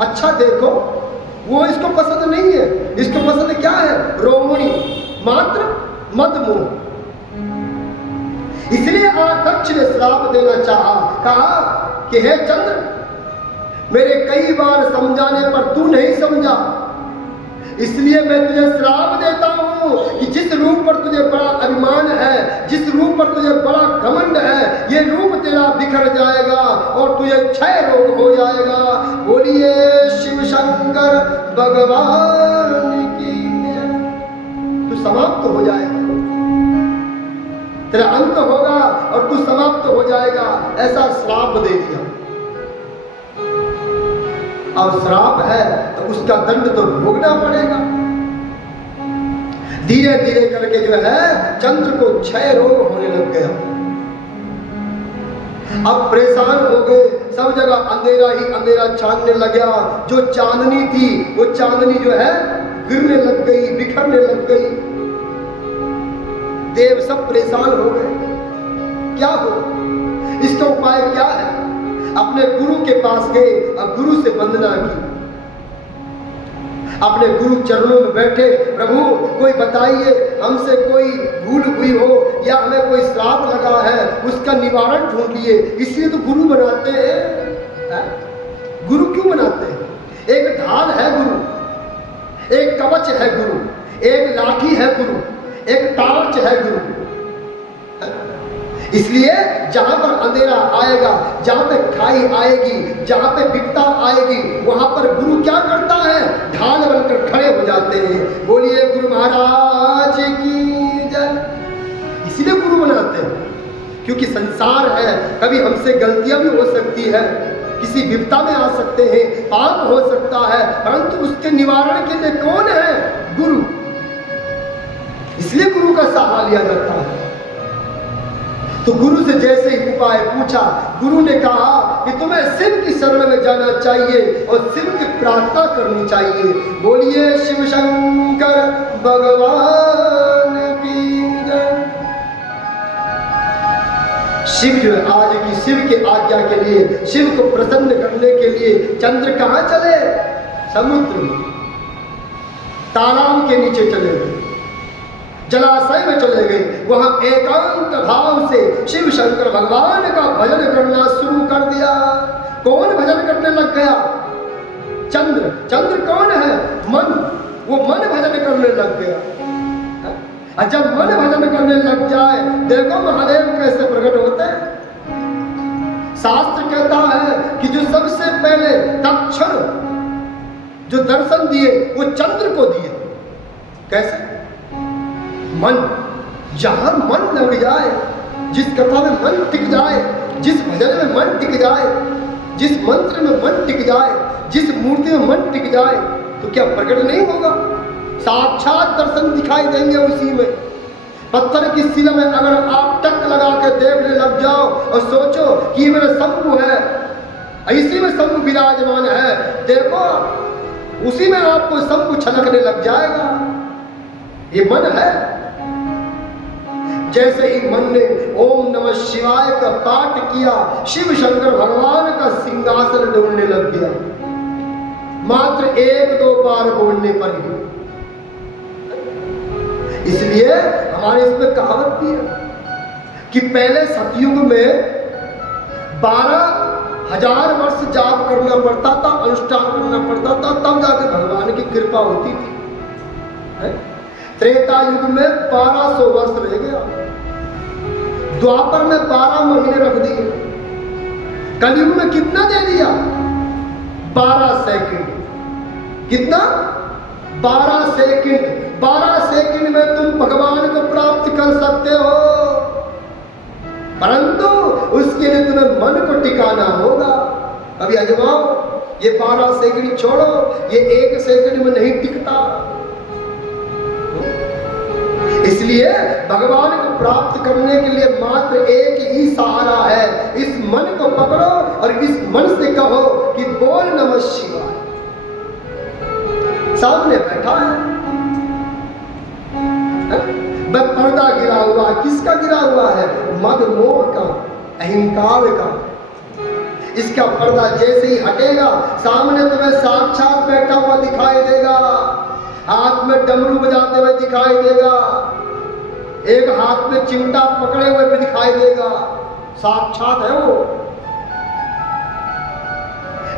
अच्छा देखो, वो इसको पसंद नहीं है। इसको पसंद क्या है? रोहिणी, मात्र मद मोह। इसलिए दक्ष ने श्राप देना चाहा, कहा कि हे चंद्र, मेरे कई बार समझाने पर तू नहीं समझा, इसलिए मैं तुझे श्राप देता हूं कि जिस रूप पर तुझे बड़ा अभिमान है, जिस रूप पर तुझे बड़ा घमंड है, ये रूप तेरा बिखर जाएगा और तुझे क्षय रोग हो जाएगा। बोलिए शिव शंकर भगवान की। तू समाप्त हो जाएगा, तेरा अंत होगा और तू समाप्त हो जाएगा, ऐसा श्राप दे दिया। अब श्राप है तो उसका दंड तो भोगना पड़ेगा। धीरे धीरे करके जो है चंद्र को क्षय रोग होने लग गया। अब परेशान हो गए, सब जगह अंधेरा ही अंधेरा छानने लग गया। जो चांदनी थी वो चांदनी जो है गिरने लग गई, बिखरने लग गई। देव सब परेशान हो गए, क्या हो? इसका उपाय क्या है? अपने गुरु के पास गए और गुरु से वंदना की। अपने गुरु चरणों में बैठे, प्रभु कोई बताइए, हमसे कोई भूल हुई हो या हमें कोई श्राप लगा है, उसका निवारण ढूंढिए। इसलिए तो गुरु बनाते हैं। गुरु क्यों बनाते हैं? एक ढाल है गुरु, एक कवच है गुरु, एक लाठी है गुरु, एक टार्च है गुरु। इसलिए जहां पर अंधेरा आएगा, जहां पे खाई आएगी, जहां पे विपदा आएगी, वहां पर गुरु क्या करता है? ढाल बनकर खड़े हो जाते हैं। बोलिए गुरु महाराज की जय। इसीलिए गुरु बनाते हैं, क्योंकि संसार है, कभी हमसे गलतियां भी हो सकती है, किसी विपदा में आ सकते हैं, पाप हो सकता है, परंतु उसके निवारण के लिए कौन है? गुरु। इसलिए गुरु का सहारा लिया जाता है। तो गुरु से जैसे ही उपाय पूछा, गुरु ने कहा कि तुम्हें शिव की शरण में जाना चाहिए और शिव की प्रार्थना करनी चाहिए। बोलिए शिव शंकर भगवान की जय। शिव जो है आज की शिव के आज्ञा के लिए, शिव को प्रसन्न करने के लिए चंद्र कहाँ चले? समुद्र में, तालाब के नीचे चले गए, जलाशय में चले गए। वहां एकांत भाव से शिव शंकर भगवान का भजन करना शुरू कर दिया। कौन भजन करने लग गया? चंद्र। चंद्र कौन है? मन। वो मन भजन करने लग गया। और जब मन भजन करने लग जाए, देखो महादेव कैसे प्रकट होते हैं। शास्त्र कहता है कि जो सबसे पहले तत्क्षण जो दर्शन दिए वो चंद्र को दिए। कैसे? मन। जहां मन लग जाए, जिस कथा में मन टिक जाए, जिस भजन में मन टिक जाए, जिस मंत्र में मन टिक जाए, जिस मूर्ति में मन टिक जाए, तो क्या प्रकट नहीं होगा? साक्षात दर्शन दिखाई देंगे उसी में। पत्थर की शिला में अगर आप टक लगा के देखने लग जाओ और सोचो कि मेरा शंभु है, इसी में शंभु विराजमान है, देखो उसी में आपको शंभु छलकने लग जाएगा। ये मन है। जैसे ही मन ने ओम नमः शिवाय का पाठ किया, शिव शंकर भगवान का सिंहासन डोलने लग गया। मात्र 1-2 बार बोलने पर ही। इसलिए हमारे इसमें कहावत भी है कि पहले सतयुग में 12,000 वर्ष जाप करना पड़ता था, अनुष्ठान करना पड़ता था, तब जाके भगवान की कृपा होती थी। त्रेता युग में 1200 वर्ष रह गया। द्वापर में 12 महीने रख दिए। कलयुग में कितना दे दिया? 12 सेकंड। कितना? 12 सेकंड। 12 सेकंड में तुम भगवान को प्राप्त कर सकते हो। परंतु उसके लिए तुम्हें मन को टिकाना होगा। अभी अजमाओ, ये 12 सेकंड छोड़ो, ये 1 सेकंड में नहीं टिकता। इसलिए भगवान को प्राप्त करने के लिए मात्र एक ही सहारा है। इस मन को पकड़ो और इस मन से कहो कि बोल नमः शिवाय। सामने बैठा है, पर्दा गिरा हुआ, किसका गिरा हुआ है? मद मोह का, अहंकार का। इसका पर्दा जैसे ही हटेगा, सामने तुम्हें साक्षात बैठा हुआ दिखाई देगा, हाथ में डमरू बजाते हुए दिखाई देगा, एक हाथ में चिमटा पकड़े हुए भी दिखाई देगा। साक्षात है वो।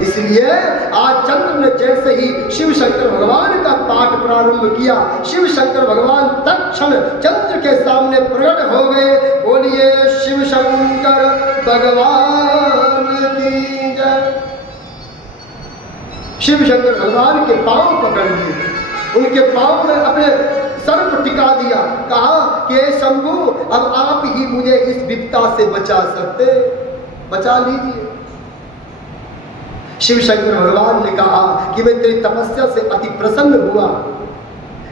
इसलिए आज चंद्र ने जैसे ही शिव शंकर भगवान का पाठ प्रारंभ किया, शिव शंकर भगवान तत्क्षण चंद्र के सामने प्रकट हो गए। बोलिए शिव शंकर भगवान की जय। शिव शंकर भगवान के पांव पकड़ लिए, उनके पांव में अपने सर को टिका दिया, कहा कि शंभु अब आप ही मुझे इस विपदा से बचा सकते, बचा लीजिए। शिव शंकर भगवान ने कहा कि मैं तेरी तपस्या से अति प्रसन्न हुआ,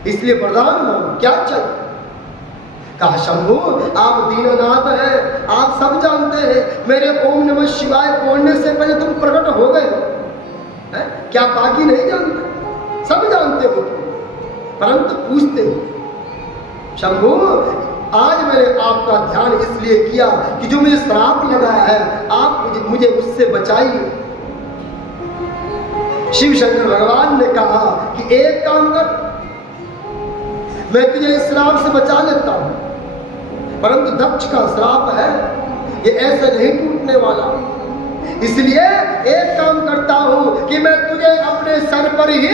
इसलिए वरदान मांग, क्या चाहिए? कहा शंभु आप दीननाथ हैं, आप सब जानते हैं, मेरे ओम नमः शिवाय बोलने से पहले तुम प्रकट हो गए हैं, क्या बाकी नहीं जानते? सब जानते हो तुम, परंतु पूछते हो। शंभु आज मैंने आपका ध्यान इसलिए किया कि जो मुझे श्राप लगा है, आप मुझे उससे बचाइए। शिव शंकर भगवान ने कहा कि एक काम कर, मैं तुझे इस श्राप से बचा लेता हूं, परंतु दक्ष का श्राप है, ये ऐसे नहीं टूटने वाला। इसलिए एक काम करता हूं कि मैं तुझे अपने सर पर ही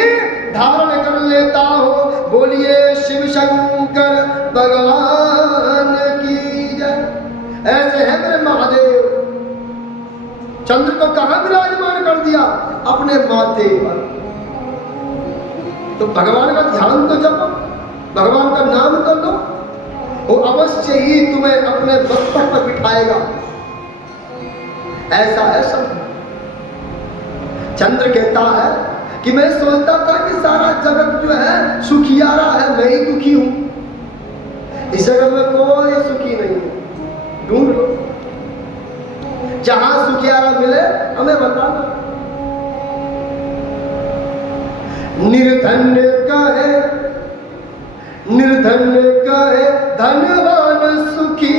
धारण कर लेता हूं। बोलिए शिव शंकर भगवान की जय। ऐसे है मेरे महादेव। चंद्र को कहां विराजमान कर दिया? अपने माथे पर। तो भगवान का ध्यान तो जपो, भगवान का नाम तो लो, वो अवश्य ही तुम्हें अपने मस्तक पर बिठाएगा। ऐसा है सब। चंद्र कहता है कि मैं सोचता था कि सारा जगत जो है सुखियारा है, मैं ही दुखी हूं। इस जगत में कोई सुखी नहीं है, ढूंढ लो, जहां सुखियारा मिले हमें बताना। निर्धन कहे, निर्धन कहे धनवान सुखी,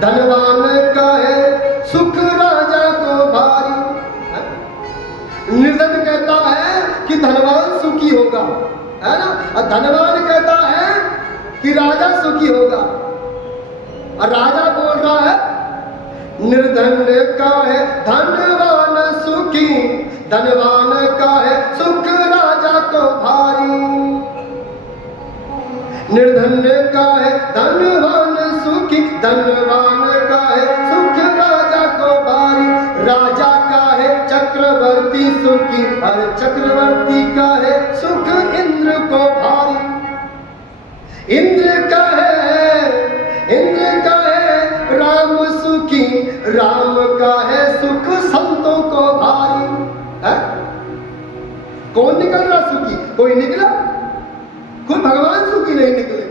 धनवान कहे सुख राजा को भारी। निर्धन कहता है कि धनवान सुखी होगा, है ना, और धनवान कहता है कि राजा सुखी होगा। और राजा बोल रहा है निर्धन का है धनवान सुखी, धनवान का है सुख राजा को भारी। निर्धन का है धनवान सुखी, धनवान का है सुख राजा को भारी। राजा का है चक्रवर्ती सुखी, और चक्रवर्ती का है सुख इंद्र को भारी। इंद्र का है, इंद्र का है राम सुखी, राम का है सुख संतों को भारी। है? कौन निकल रहा सुखी? कोई निकला? कोई भगवान सुखी नहीं निकले।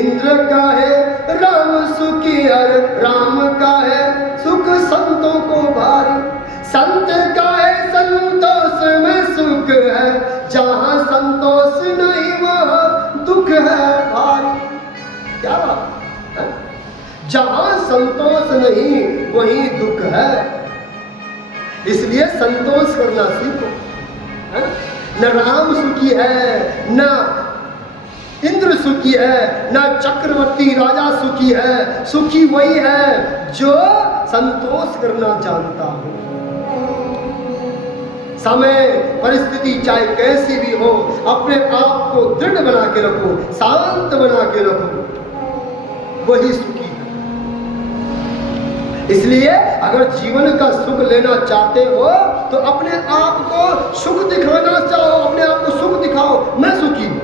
इंद्र का है राम सुखी, और राम का है सुख संतों को भारी। संत का है संतोष में सुख है, जहां संतोष नहीं वहां दुख है भारी। क्या बात है? जहां संतोष नहीं वहीं दुख है। इसलिए संतोष करना सीखो। न राम सुखी है, न इंद्र सुखी है, न चक्रवर्ती राजा सुखी है। सुखी वही है जो संतोष करना जानता हो। समय परिस्थिति चाहे कैसी भी हो, अपने आप को दृढ़ बना के रखो, शांत बना के रखो, वही सुखी है। इसलिए अगर जीवन का सुख लेना चाहते हो तो अपने आप को सुख दिखाना चाहो, अपने आप को सुख दिखाओ, मैं सुखी हूं।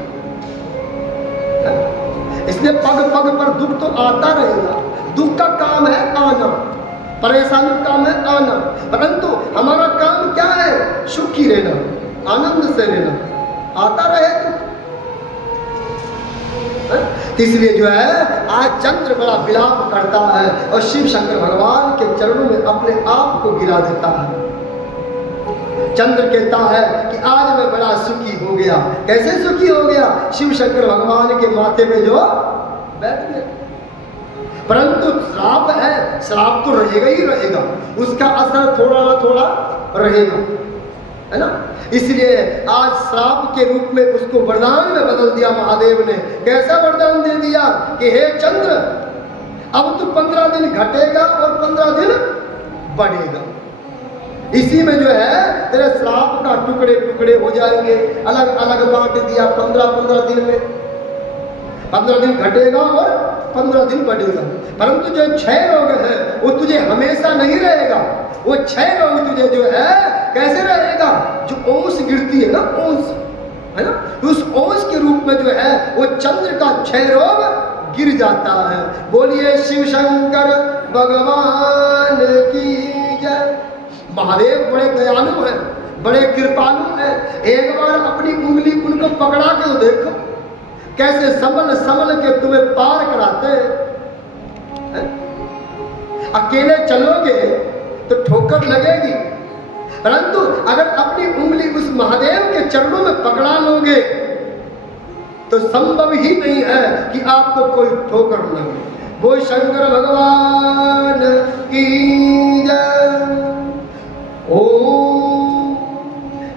इसलिए पग पग पर दुख तो आता रहेगा, दुख का काम है आना, परेशानी का काम है आना, परंतु हमारा काम क्या है? सुखी रहना, आनंद से रहना। आता रहे दुख, इसलिए जो है आज चंद्र बड़ा विलाप करता है और शिव शंकर भगवान के चरणों में अपने आप को गिरा देता है। चंद्र कहता है कि आज मैं बड़ा सुखी हो गया। कैसे सुखी हो गया? शिव शंकर भगवान के माथे पे जो बैठ गए। परंतु श्राप है, श्राप तो रहेगा ही रहेगा, उसका असर थोड़ा ना थोड़ा रहेगा, है ना। इसलिए आज श्राप के रूप में उसको वरदान में बदल दिया महादेव ने। कैसा वरदान दे दिया कि हे चंद्र, अब तो 15 दिन घटेगा और 15 दिन बढ़ेगा। इसी में जो है तेरे श्राप का टुकड़े टुकड़े हो जाएंगे, अलग अलग बांट दिया 15-15 दिन में। 15 दिन घटेगा और 15 दिन बढ़ेगा। परंतु जो 6 रोग है वो तुझे हमेशा नहीं रहेगा। वो 6 रोग तुझे जो है कैसे रहेगा? जो ओस गिरती है ना, ओस, है ना, उस ओस के रूप में जो है वो चंद्र का 6 रोग गिर जाता है। बोलिए शिव शंकर भगवान की जय। महादेव बड़े दयालु हैं, बड़े कृपालु हैं। एक बार अपनी उंगली उनको पकड़ा के तो देखो कैसे संभल संभल के तुम्हें पार कराते हैं। अकेले चलोगे तो ठोकर लगेगी, परंतु अगर अपनी उंगली उस महादेव के चरणों में पकड़ा लोगे तो संभव ही नहीं है कि आपको कोई ठोकर लगे। वो शंकर भगवान की जय। ओम।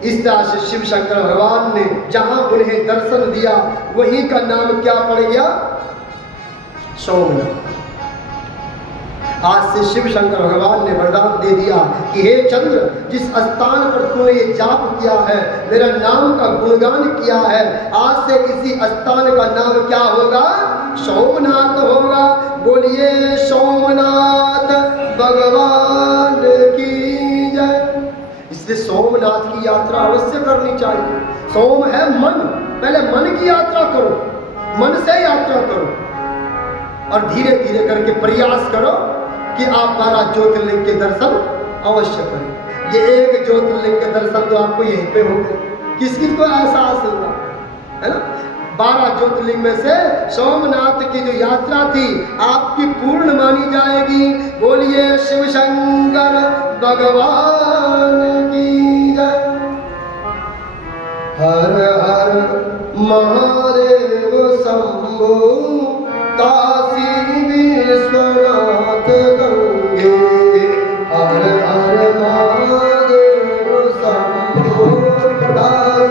इस तरह से शिव शंकर भगवान ने जहां उन्हें दर्शन दिया वहीं का नाम क्या पड़ गया? सोमनाथ। आज से शिव शंकर भगवान ने वरदान दे दिया कि हे चंद्र, जिस स्थान पर तूने ये जाप किया है, मेरा नाम का गुणगान किया है, आज से इसी स्थान का नाम क्या होगा? सोमनाथ होगा। बोलिए सोमनाथ भगवान की जय। इसलिए सोमनाथ की यात्रा अवश्य करनी चाहिए। सोम है मन, पहले मन की यात्रा करो, मन से यात्रा करो और धीरे धीरे करके प्रयास करो कि आप 12 ज्योतिर्लिंग के दर्शन अवश्य करें। ये एक ज्योतिर्लिंग के दर्शन तो आपको यहीं पे हो गए। किस किस को एहसास होगा, है ना। 12 ज्योतिर्लिंग में से सोमनाथ की जो यात्रा थी आपकी पूर्ण मानी जाएगी। बोलिए शिव शंकर भगवान की जय। हर हर महादेव शंभो, काशी विश्वनाथ गंगे। हर हर महादेव शंभो, काशी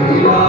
लीला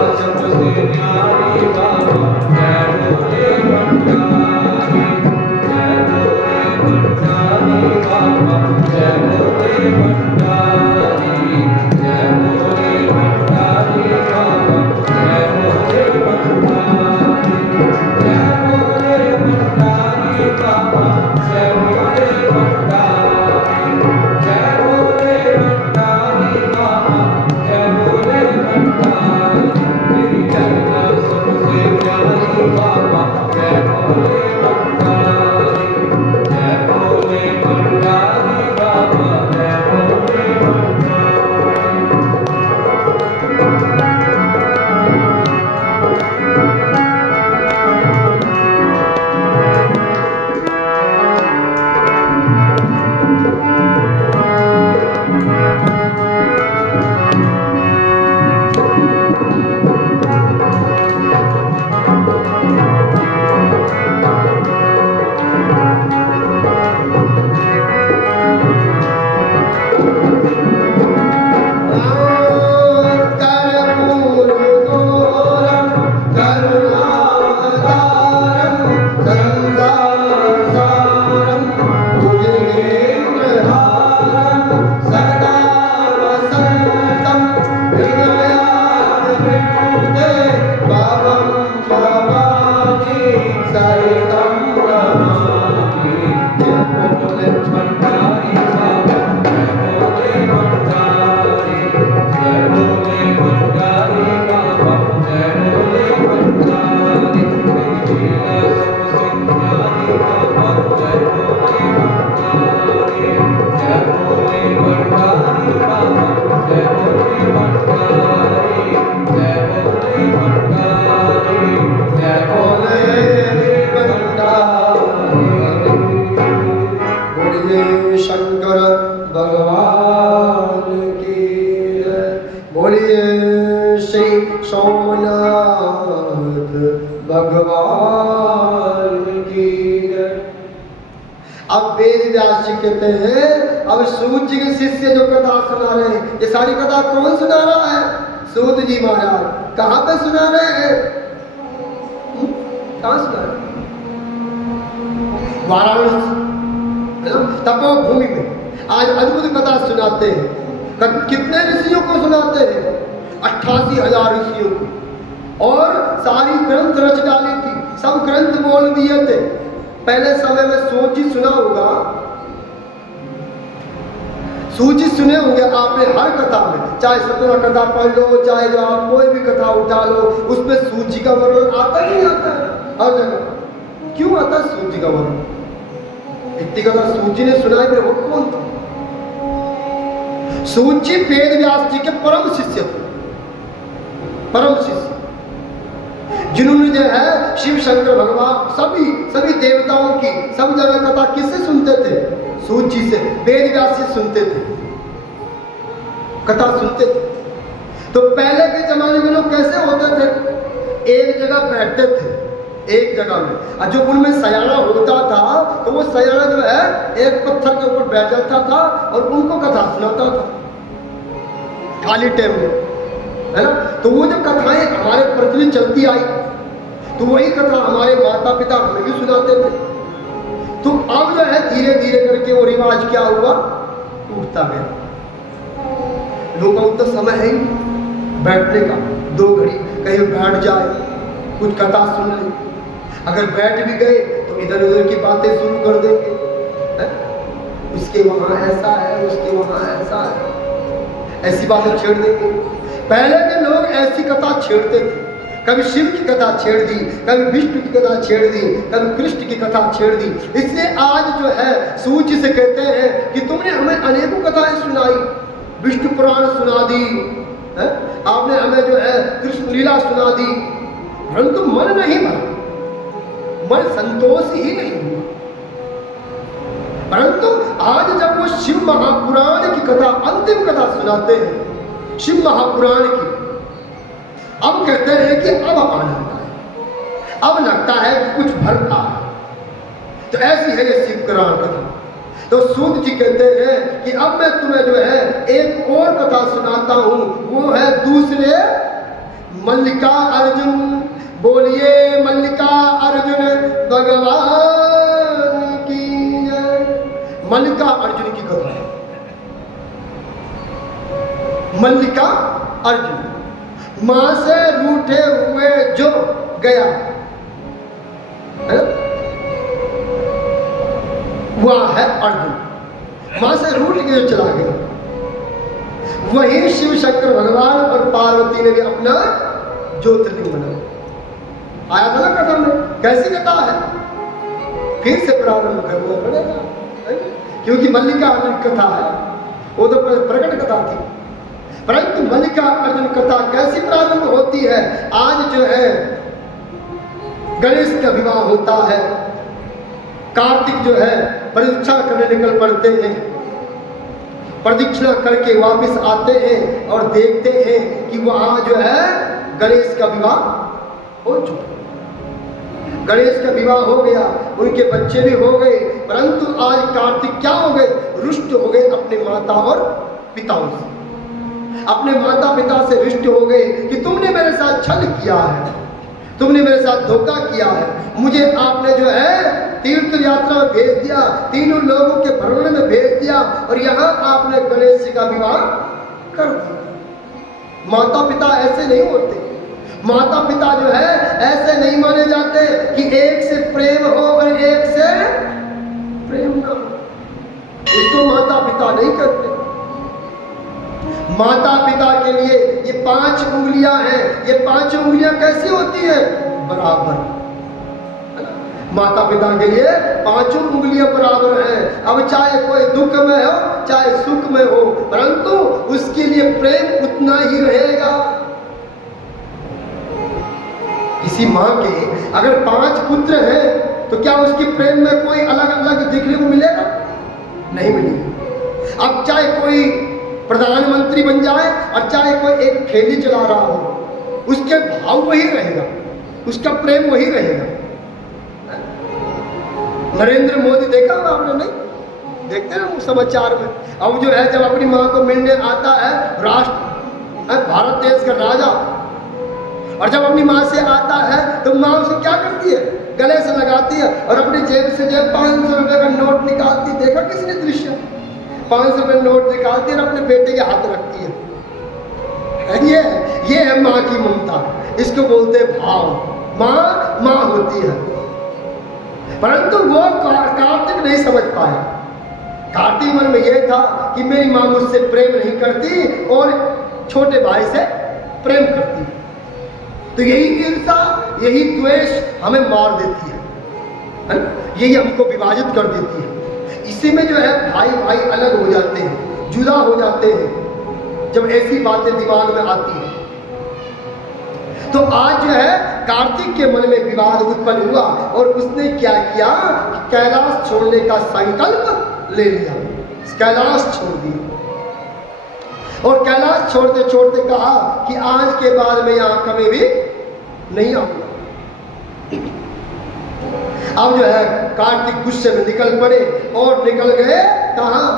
सहितं नमामि। जय बोले भंडारी बाबा, जय बोले भंडारी, जय बोले भंडारी बाबा, जय बोले भंडारी। लीला सब सिंगारी बाबा, जय बोले भंडारी, जय बोले भंडारी बाबा, जय बोले भंडारी, जय बोले भंडारी, जय बोले भंडारी। बोलिए शंकर भगवान की जय। बोलिए श्री सोमनाथ भगवान की जय। अब वेद व्यास जी कहते हैं, अब सूत जी के शिष्य जो कथा सुना रहे हैं, ये सारी कथा कौन सुना रहा है? सूत जी महाराज। कहाँ पे सुना रहे हैं? कहाँ सुना रहे हैं? वाराणसी, है ना, तपोभूमि में आज अद्भुत कथा सुनाते हैं। कितने ऋषियों को सुनाते हैं? 88,000 ऋषियों को। और सारी ग्रंथ रच डाली थी, सब ग्रंथ बोल दिए थे। पहले समय में सूत जी सुना होगा, सूत जी सुने होंगे आपने हर कथा में, चाहे सतना कथा पढ़ लो, चाहे जो आप कोई भी कथा उठा लो, उसमें सूत जी का वर्णन आता ही आता है हर जगह। क्यों आता है सूत जी का वर्णन? इतनी कथा सूत जी ने सुनाई, फिर वो कौन था? सूत जी वेद व्यास जी के परम शिष्य थे, परम शिष्य, जिन्होंने जो है शिव शंकर भगवान सभी देवताओं की सब जगह कथा किससे सुनते थे? सूत जी से। वेद व्यास जी सुनते थे, कथा सुनते थे। तो पहले के जमाने में लोग कैसे होते थे? एक जगह बैठते थे, एक जगह में, और जो उनमें सयाना होता था तो वो सयाना जो है एक पत्थर के ऊपर बैठ जाता था और उनको कथा सुनाता था खाली टाइम में, है ना। तो वो जो कथाएं हमारे प्रचलित चलती आई, तो वही कथा हमारे माता पिता हमें भी सुनाते थे। तो अब जो है धीरे धीरे करके वो रिवाज क्या हुआ, टूटता गया। लोगों को तो समय है ही बैठने का, 2 घड़ी कहीं बैठ जाए, कुछ कथा सुन ले। अगर बैठ भी गए तो इधर उधर की बातें शुरू कर देंगे, है? उसके वहां ऐसा है, उसके वहां ऐसा है, ऐसी बातें छेड़ देंगे। पहले के लोग ऐसी कथा छेड़ते थे, कभी शिव की कथा छेड़ दी, कभी विष्णु की कथा छेड़ दी, कभी कृष्ण की कथा छेड़ दी। इसलिए आज जो है सूत जी से कहते हैं कि तुमने हमें अनेकों कथाएं सुनाई, विष्णु पुराण सुना दी, है? आपने हमें जो है कृष्ण लीला सुना दी, परंतु मन नहीं भरा, मन संतोष ही नहीं हुआ। परंतु आज जब वो शिव महापुराण की कथा, अंतिम कथा सुनाते हैं शिव महापुराण की, अब कहते हैं कि अब आनंद आए, अब लगता है कि कुछ भर आए। तो ऐसी है ये शिव पुराण कथा। तो सूत जी कहते हैं कि अब मैं तुम्हें जो है एक और कथा सुनाता हूं, वो है दूसरे मल्लिका अर्जुन। बोलिए मल्लिका अर्जुन भगवान की जय। मल्लिका अर्जुन की कथा है। मल्लिका अर्जुन, मां से रूठे हुए जो गया, है? वह है अर्जुन। मां से रूठ के जो चला गया, वही शिव शंकर भगवान और पार्वती ने भी अपना ज्योतिर्लिंग बनाया। आया था ना कथा में, कैसी कथा है? फिर से प्रारंभ करना पड़ेगा, क्योंकि मल्लिका अर्जुन कथा है, वो तो प्रकट कथा थी। परंतु मल्लिका अर्जुन कथा कैसी प्रारंभ होती है? आज जो है गणेश का विवाह होता है, कार्तिक जो है परीक्षा करने निकल पड़ते हैं, प्रदक्षिणा करके वापस आते हैं और देखते हैं कि वहां जो है गणेश का विवाह हो चुका। गणेश का विवाह हो गया, उनके बच्चे भी हो गए, परंतु आज कार्तिक क्या हो गए? रुष्ट हो गए अपने माता और पिताओं से, अपने माता पिता से रुष्ट हो गए कि तुमने मेरे साथ छल किया है, तुमने मेरे साथ धोखा किया है, मुझे आपने जो है तीर्थ यात्रा में भेज दिया, तीनों लोगों के भ्रमण में भेज दिया, और यहाँ आपने गणेश जी का विवाह कर दिया। माता पिता ऐसे नहीं होते। माता पिता जो है ऐसे नहीं माने जाते कि एक से प्रेम हो और एक से प्रेम ना हो। इसको माता पिता नहीं करते। माता पिता के लिए ये 5 उंगलियां हैं। ये 5 उंगलियां कैसी होती है? बराबर। माता पिता के लिए 5 उंगलियां बराबर हैं। अब चाहे कोई दुख में हो चाहे सुख में हो, परंतु उसके लिए प्रेम उतना ही रहेगा। किसी माँ के अगर 5 पुत्र हैं तो क्या उसकी प्रेम में कोई अलग अलग देखने को मिलेगा? नहीं मिलेगा। अब चाहे कोई प्रधानमंत्री बन जाए और चाहे कोई एक ठेली चला रहा हो, उसके भाव वही रहेगा, उसका प्रेम वही रहेगा। नरेंद्र मोदी देखा होगा आपने? नहीं देखते ना समाचार में। अब जो है जब अपनी माँ को मिलने आता है भारत देश का राजा, और जब अपनी माँ से आता है तो माँ उसे क्या करती है? गले से लगाती है और अपनी जेब से 500 रुपए का नोट निकालती। देखा किसने दृश्य? 500 रुपए नोट निकालती है और अपने बेटे के हाथ रखती है। ये है माँ की ममता। इसको बोलते भाव। माँ माँ होती है। परंतु वो कार्तिक नहीं समझ पाया। कार्तिक मन में यह था कि मेरी माँ मुझसे प्रेम नहीं करती और छोटे भाई से प्रेम करती, तो यही ईर्षा यही द्वेष हमें मार देती है ना? यही हमको विभाजित कर देती है। इसी में जो है भाई भाई अलग हो जाते हैं, जुदा हो जाते हैं जब ऐसी बातें दिमाग में आती हैं। तो आज जो है कार्तिक के मन में विवाद उत्पन्न हुआ और उसने क्या किया? कैलाश छोड़ने का संकल्प ले लिया। कैलाश छोड़ दिया और कैलाश छोड़ते छोड़ते कहा कि आज के बाद मैं यहाँ कभी भी नहीं आऊंगा। अब जो है कार्तिक गुस्से में निकल पड़े और निकल गए कहाँ?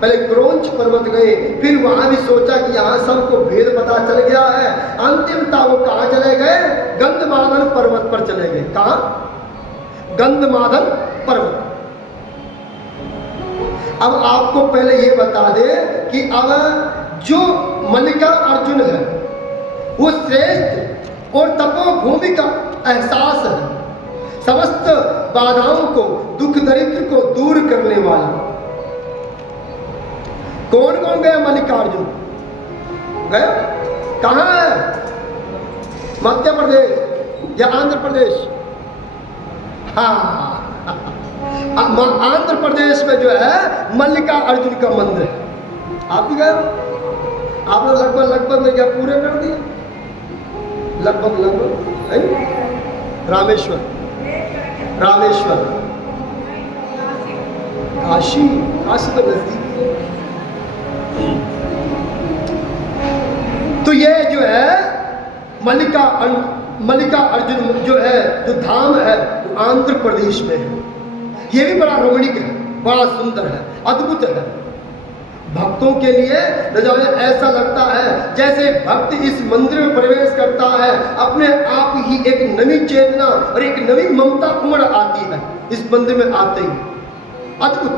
पहले क्रोंच पर्वत गए, फिर वहां भी सोचा कि यहाँ सबको भेद पता चल गया है। अंतिमता वो कहाँ चले गए? गंधमादन पर्वत पर चले गए। कहाँ? गंधमादन पर्वत। अब आपको पहले ये बता दे कि अब जो मल्लिका अर्जुन है वो श्रेष्ठ और तपोभूमि का एहसास है, समस्त बाधाओं को दुख दरिद्र को दूर करने वाला। कौन कौन गया मल्लिकार्जुन? गया कहाँ है? मध्य प्रदेश या आंध्र प्रदेश? हाँ, आंध्र प्रदेश में जो है मल्लिका अर्जुन का मंदिर है। आप भी गए? आपने लगभग में क्या पूरे कर दिए? लगभग रामेश्वर काशी तो नजदीक। तो ये जो है मल्लिका अर्जुन जो है जो धाम है वो आंध्र प्रदेश में है। ये भी बड़ा रमणीक है, बड़ा सुंदर है, अद्भुत है। भक्तों के लिए नजारा ऐसा लगता है जैसे भक्त इस मंदिर में प्रवेश करता है, अपने आप ही एक नई चेतना और एक नई ममता उमड़ आती है इस मंदिर में आते ही। अद्भुत।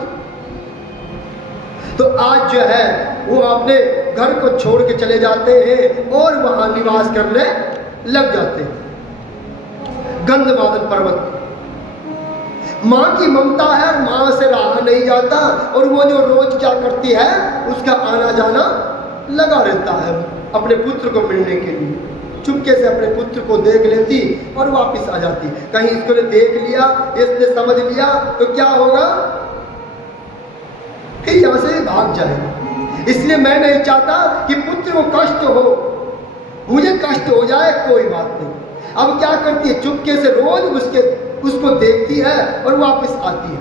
तो आज जो है वो अपने घर को छोड़ के चले जाते हैं और वहां निवास करने लग जाते हैं। गंधमादन पर्वत। माँ की ममता है और माँ से रहा नहीं जाता, और वो जो रोज क्या करती है उसका आना जाना लगा रहता है अपने पुत्र को मिलने के लिए। चुपके से अपने पुत्र को देख लेती और वापस आ जाती। कहीं इसको ने देख लिया, इसने समझ लिया तो क्या होगा? फिर यहाँ से भाग जाएगा। इसलिए मैं नहीं चाहता कि पुत्र को कष्ट हो, मुझे कष्ट हो जाए, कोई बात नहीं। अब क्या करती है? चुपके से रोज उसको देखती है और वापस आती है।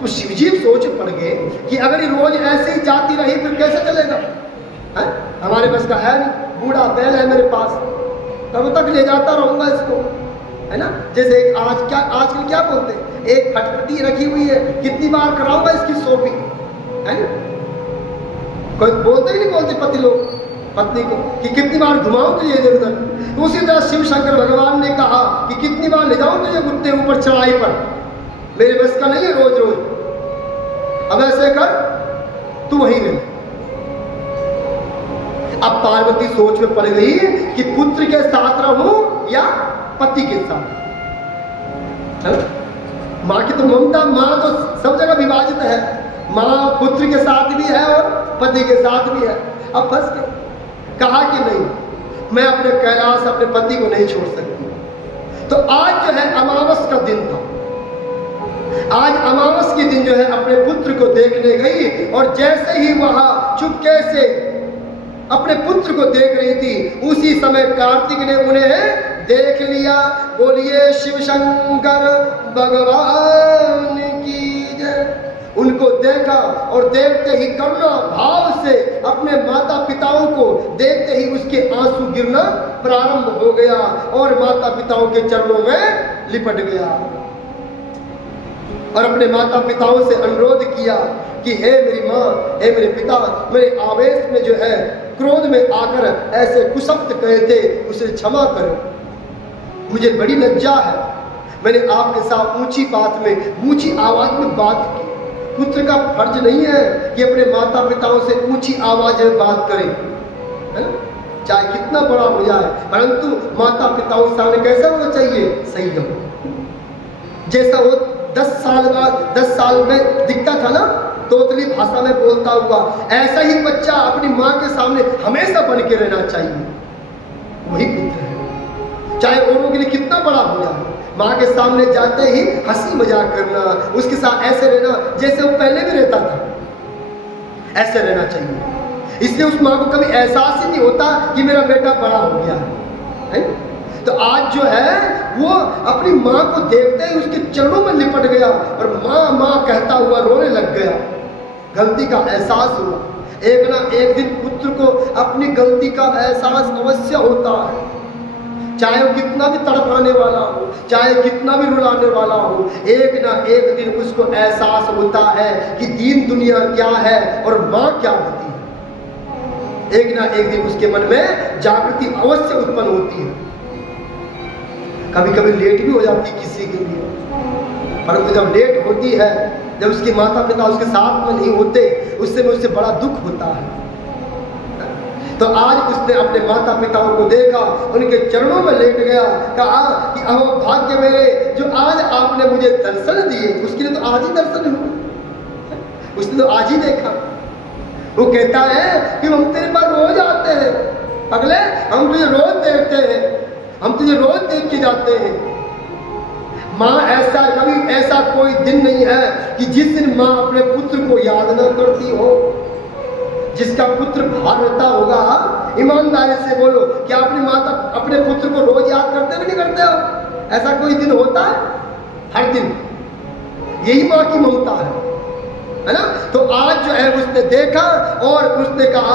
तो शिवजी सोच पड़ गए कि अगर ये रोज ऐसे ही जाती रही फिर कैसे चलेगा? है? हमारे पास का है नहीं, बूढ़ा बैल है मेरे पास, तब तक ले जाता रहूंगा इसको, है ना? जैसे आजकल क्या बोलते हैं, एक फटफटी रखी हुई है, कितनी बार कराऊंगा इसकी शॉपिंग, है ना? कोई बोलते ही नहीं बोलते पति लोग पत्नी को कि कितनी बार घुमाऊं तुझे इधर उधर। तो उसी तरह शिव शंकर भगवान ने कहा कि कितनी बार ले जाऊं तुझे घुटने ऊपर चढ़ाई पर, मेरे बस का नहीं है रोज रोज। अब ऐसे कर, तू वहीं रह। अब पार्वती सोच में पड़ गई कि पुत्र के साथ रहूं या पति के साथ। है? माँ की तो ममता, माँ तो सब जगह विभाजित है, माँ पुत्र के साथ भी है और पति के साथ भी है। अब फंस गए, कहा कि नहीं, मैं अपने कैलाश, अपने पति को नहीं छोड़ सकती। तो आज जो है अमावस का दिन था, आज अमावस के दिन जो है अपने पुत्र को देखने गई, और जैसे ही वहां चुपके से अपने पुत्र को देख रही थी, उसी समय कार्तिक ने उन्हें देख लिया। बोलिए शिव शंकर भगवान की जय। उनको देखा और देखते ही करुणा भाव से अपने माता पिताओं को देखते ही उसके आंसू गिरना प्रारंभ हो गया और माता पिताओं के चरणों में लिपट गया और अपने माता पिताओं से अनुरोध किया कि हे मेरी माँ, हे मेरे पिता, मेरे आवेश में जो है, क्रोध में आकर ऐसे कुशब्द कहे थे, उसे क्षमा करो। मुझे बड़ी लज्जा है, मैंने आपके साथ ऊंची बात में, ऊंची आवाज में बात की। पुत्र का फर्ज नहीं है कि अपने माता पिताओं से ऊंची आवाज में बात करे, है ना, चाहे कितना बड़ा हो जाए, परंतु माता पिताओं के सामने कैसा होना चाहिए, संयम। जैसा वो 10 साल में दिखता था ना, तोतली भाषा में बोलता हुआ, ऐसा ही बच्चा अपनी माँ के सामने हमेशा बन के रहना चाहिए। वही पुत्र है, चाहे औरों के लिए कितना बड़ा हो जाए, माँ के सामने जाते ही हंसी मजाक करना, उसके साथ ऐसे रहना जैसे वो पहले भी रहता था, ऐसे रहना चाहिए। इसलिए उस माँ को कभी एहसास ही नहीं होता कि मेरा बेटा बड़ा हो गया है। तो आज जो है वो अपनी माँ को देखते ही उसके चरणों में लिपट गया और माँ माँ कहता हुआ रोने लग गया। गलती का एहसास हुआ। एक ना एक दिन पुत्र को अपनी गलती का एहसास अवश्य होता है, चाहे वो कितना भी तड़पाने वाला हो, चाहे कितना भी रुलाने वाला हो, एक ना एक दिन उसको एहसास होता है कि दीन दुनिया क्या है और माँ क्या होती है। एक ना एक दिन उसके मन में जागृति अवश्य उत्पन्न होती है। कभी कभी लेट भी हो जाती है किसी के लिए, परंतु जब लेट होती है, जब उसके माता पिता उसके साथ में नहीं होते, उससे में उससे बड़ा दुख होता है। तो आज उसने अपने माता पिताओं को देखा, उनके चरणों में लेट गया, कहा कि अहो भाग्य मेरे, जो आज आपने मुझे दर्शन दिए। उसके लिए तो आज ही दर्शन हुआ, उसने तो आज ही देखा। वो कहता है कि हम तेरे पास रोज आते हैं, अगले हम तुझे रोज देखते हैं, हम तुझे रोज देख के जाते हैं। माँ ऐसा कभी ऐसा कोई दिन नहीं है कि जिस दिन माँ अपने पुत्र को याद न करती हो। जिसका पुत्र बाहर रहता होगा, ईमानदारी से बोलो, क्या अपनी माता अपने पुत्र को रोज याद करते हो नहीं करते हो? ऐसा कोई दिन होता है? हर दिन। यही माँ की ममता है ना। तो आज जो है उसने देखा और उसने कहा,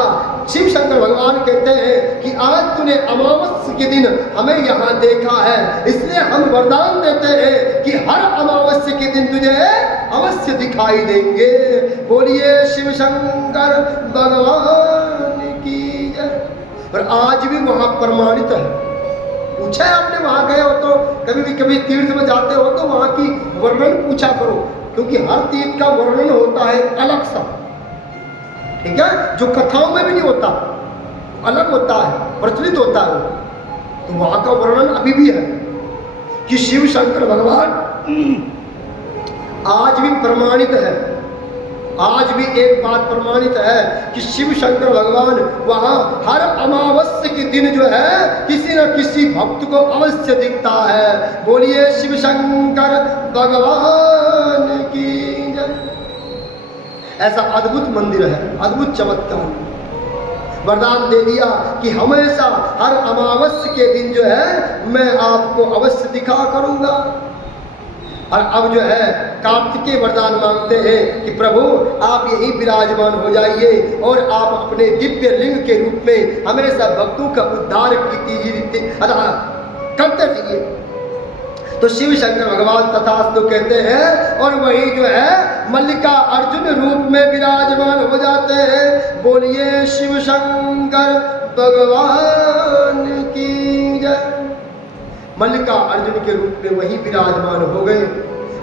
शिव शंकर भगवान कहते हैं कि आज तूने अमावस्या के दिन हमें यहाँ देखा है, इसलिए हम वरदान देते हैं कि हर अमावस्या के दिन तुझे अवश्य दिखाई देंगे। बोलिए शिव शंकर भगवान की जय। और आज भी वहाँ प्रमाणित है। पूछा है आपने, वहाँ गए हो तो कभी तीर्थ में जाते हो तो वहाँ की वर्णन पूछा करो, क्योंकि हर तीर्थ का वर्णन होता है अलग सा, ठीक है, जो कथाओं में भी नहीं होता, अलग होता है, प्रचलित होता है। तो वहाँ का वर्णन अभी भी है कि शिव शंकर भगवान आज भी प्रमाणित है। आज भी एक बात प्रमाणित है कि शिव शंकर भगवान वहाँ हर अमावस्या के दिन जो है किसी न किसी भक्त को अवश्य दिखता है। बोलिए शिव शंकर भगवान की जय। ऐसा अद्भुत मंदिर है, अद्भुत चमत्कार। वरदान दे दिया कि हमेशा हर अमावस्या के दिन जो है मैं आपको अवश्य दिखा करूँगा। और अब जो है कार्तिकेय वरदान मांगते हैं कि प्रभु आप यही विराजमान हो जाइए और आप अपने दिव्य लिंग के रूप में हमेशा भक्तों का उद्धार करते रहिए। तो शिव शंकर भगवान तथास्तु कहते हैं और वही जो है मल्लिका अर्जुन रूप में विराजमान हो जाते हैं। बोलिए शिव शंकर भगवान की जय। मल्लिका अर्जुन के रूप में वही विराजमान हो गए।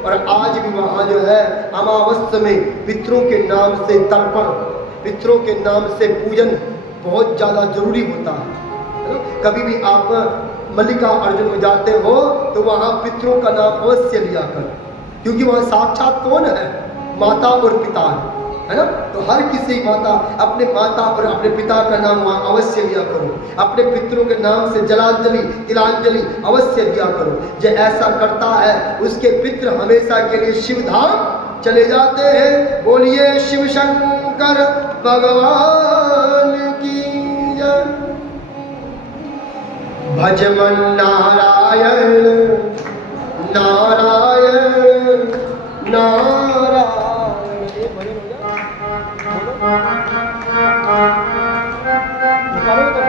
और आज भी वहाँ जो है अमावस्या में पितरों के नाम से तर्पण, पितरों के नाम से पूजन बहुत ज़्यादा जरूरी होता है ना? कभी भी आप मल्लिका अर्जुन में जाते हो तो वहाँ पितरों का नाम अवश्य लिया कर, क्योंकि वहाँ साक्षात कौन है? माता और पिता है ना? तो हर किसी अपने माता और अपने पिता का नाम वहाँ अवश्य लिया करो, अपने पितरों के नाम से जलांजलि तिलांजलि अवश्य दिया करो। जो ऐसा करता है उसके पितृ हमेशा के लिए शिव धाम चले जाते हैं। बोलिए शिव शंकर भगवान की जय। भजमन नारायण नारायण नारायण। ये भजन हो गया। निकालो तो।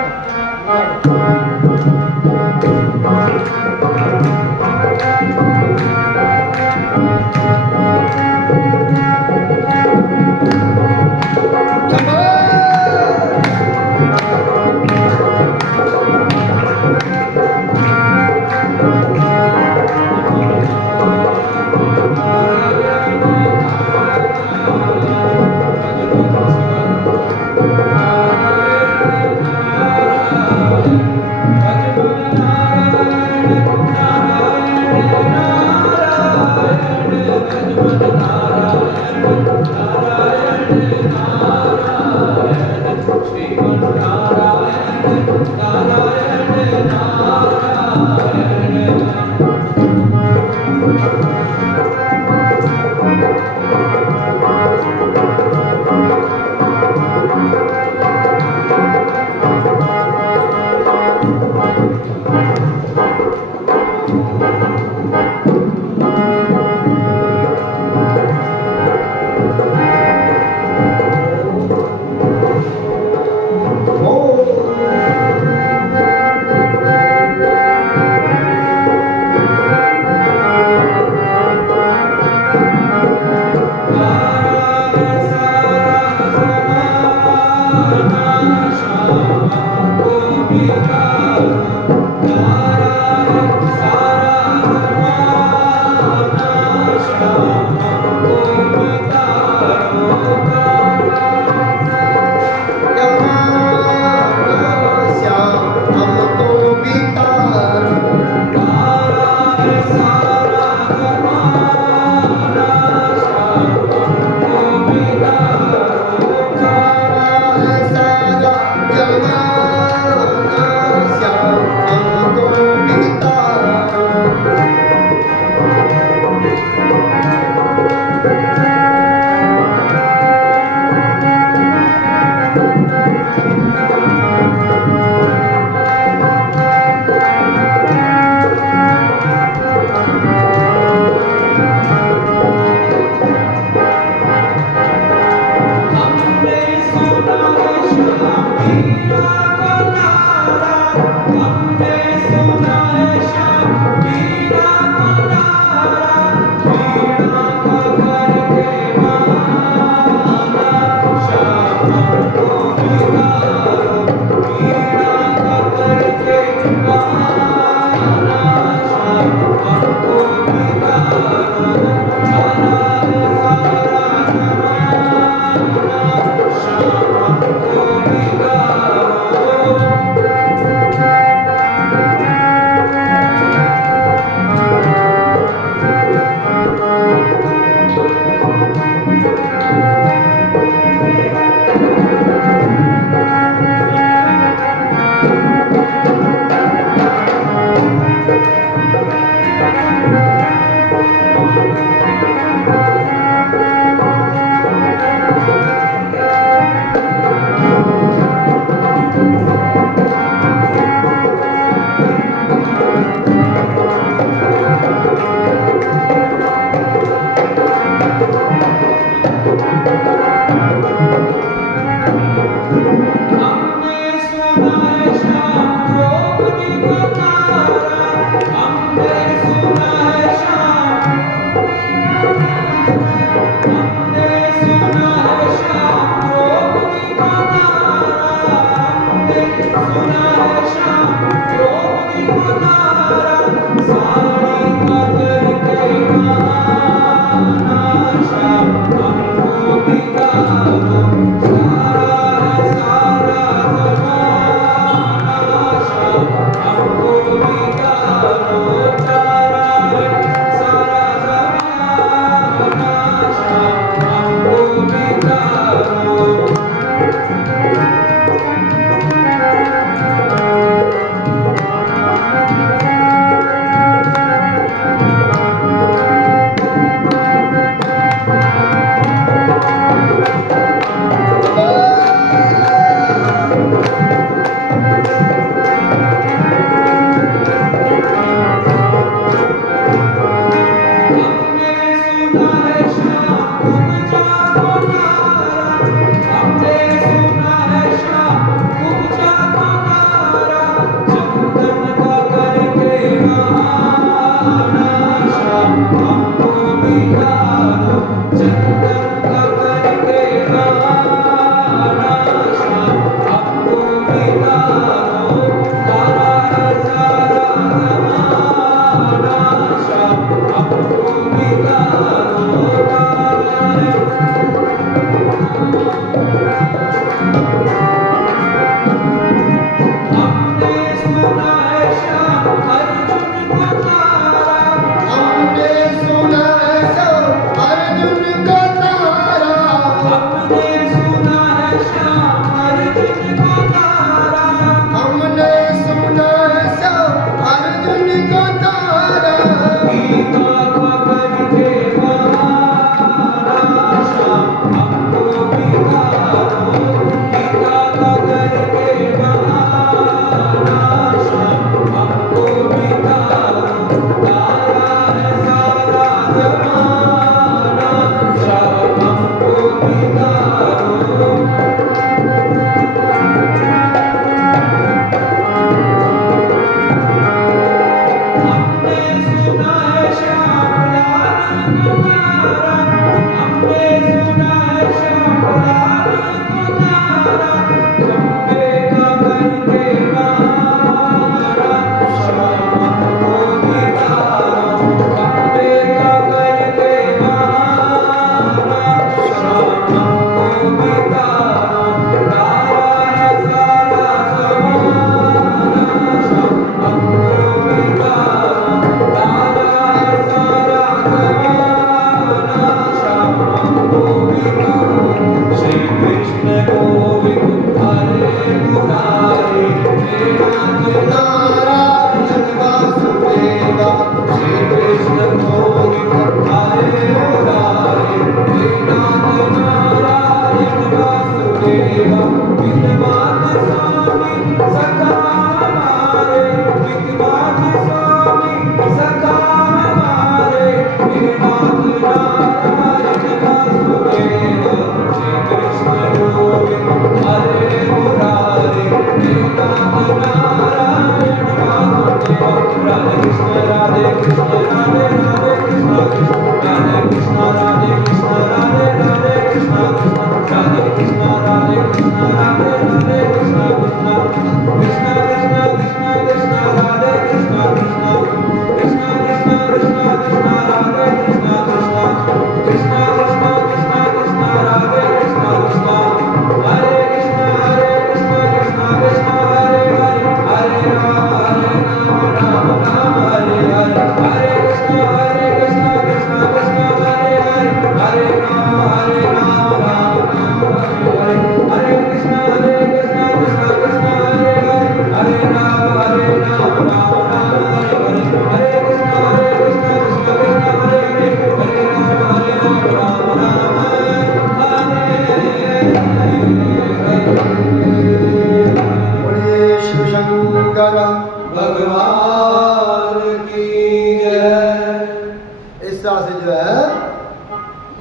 तरह से जो है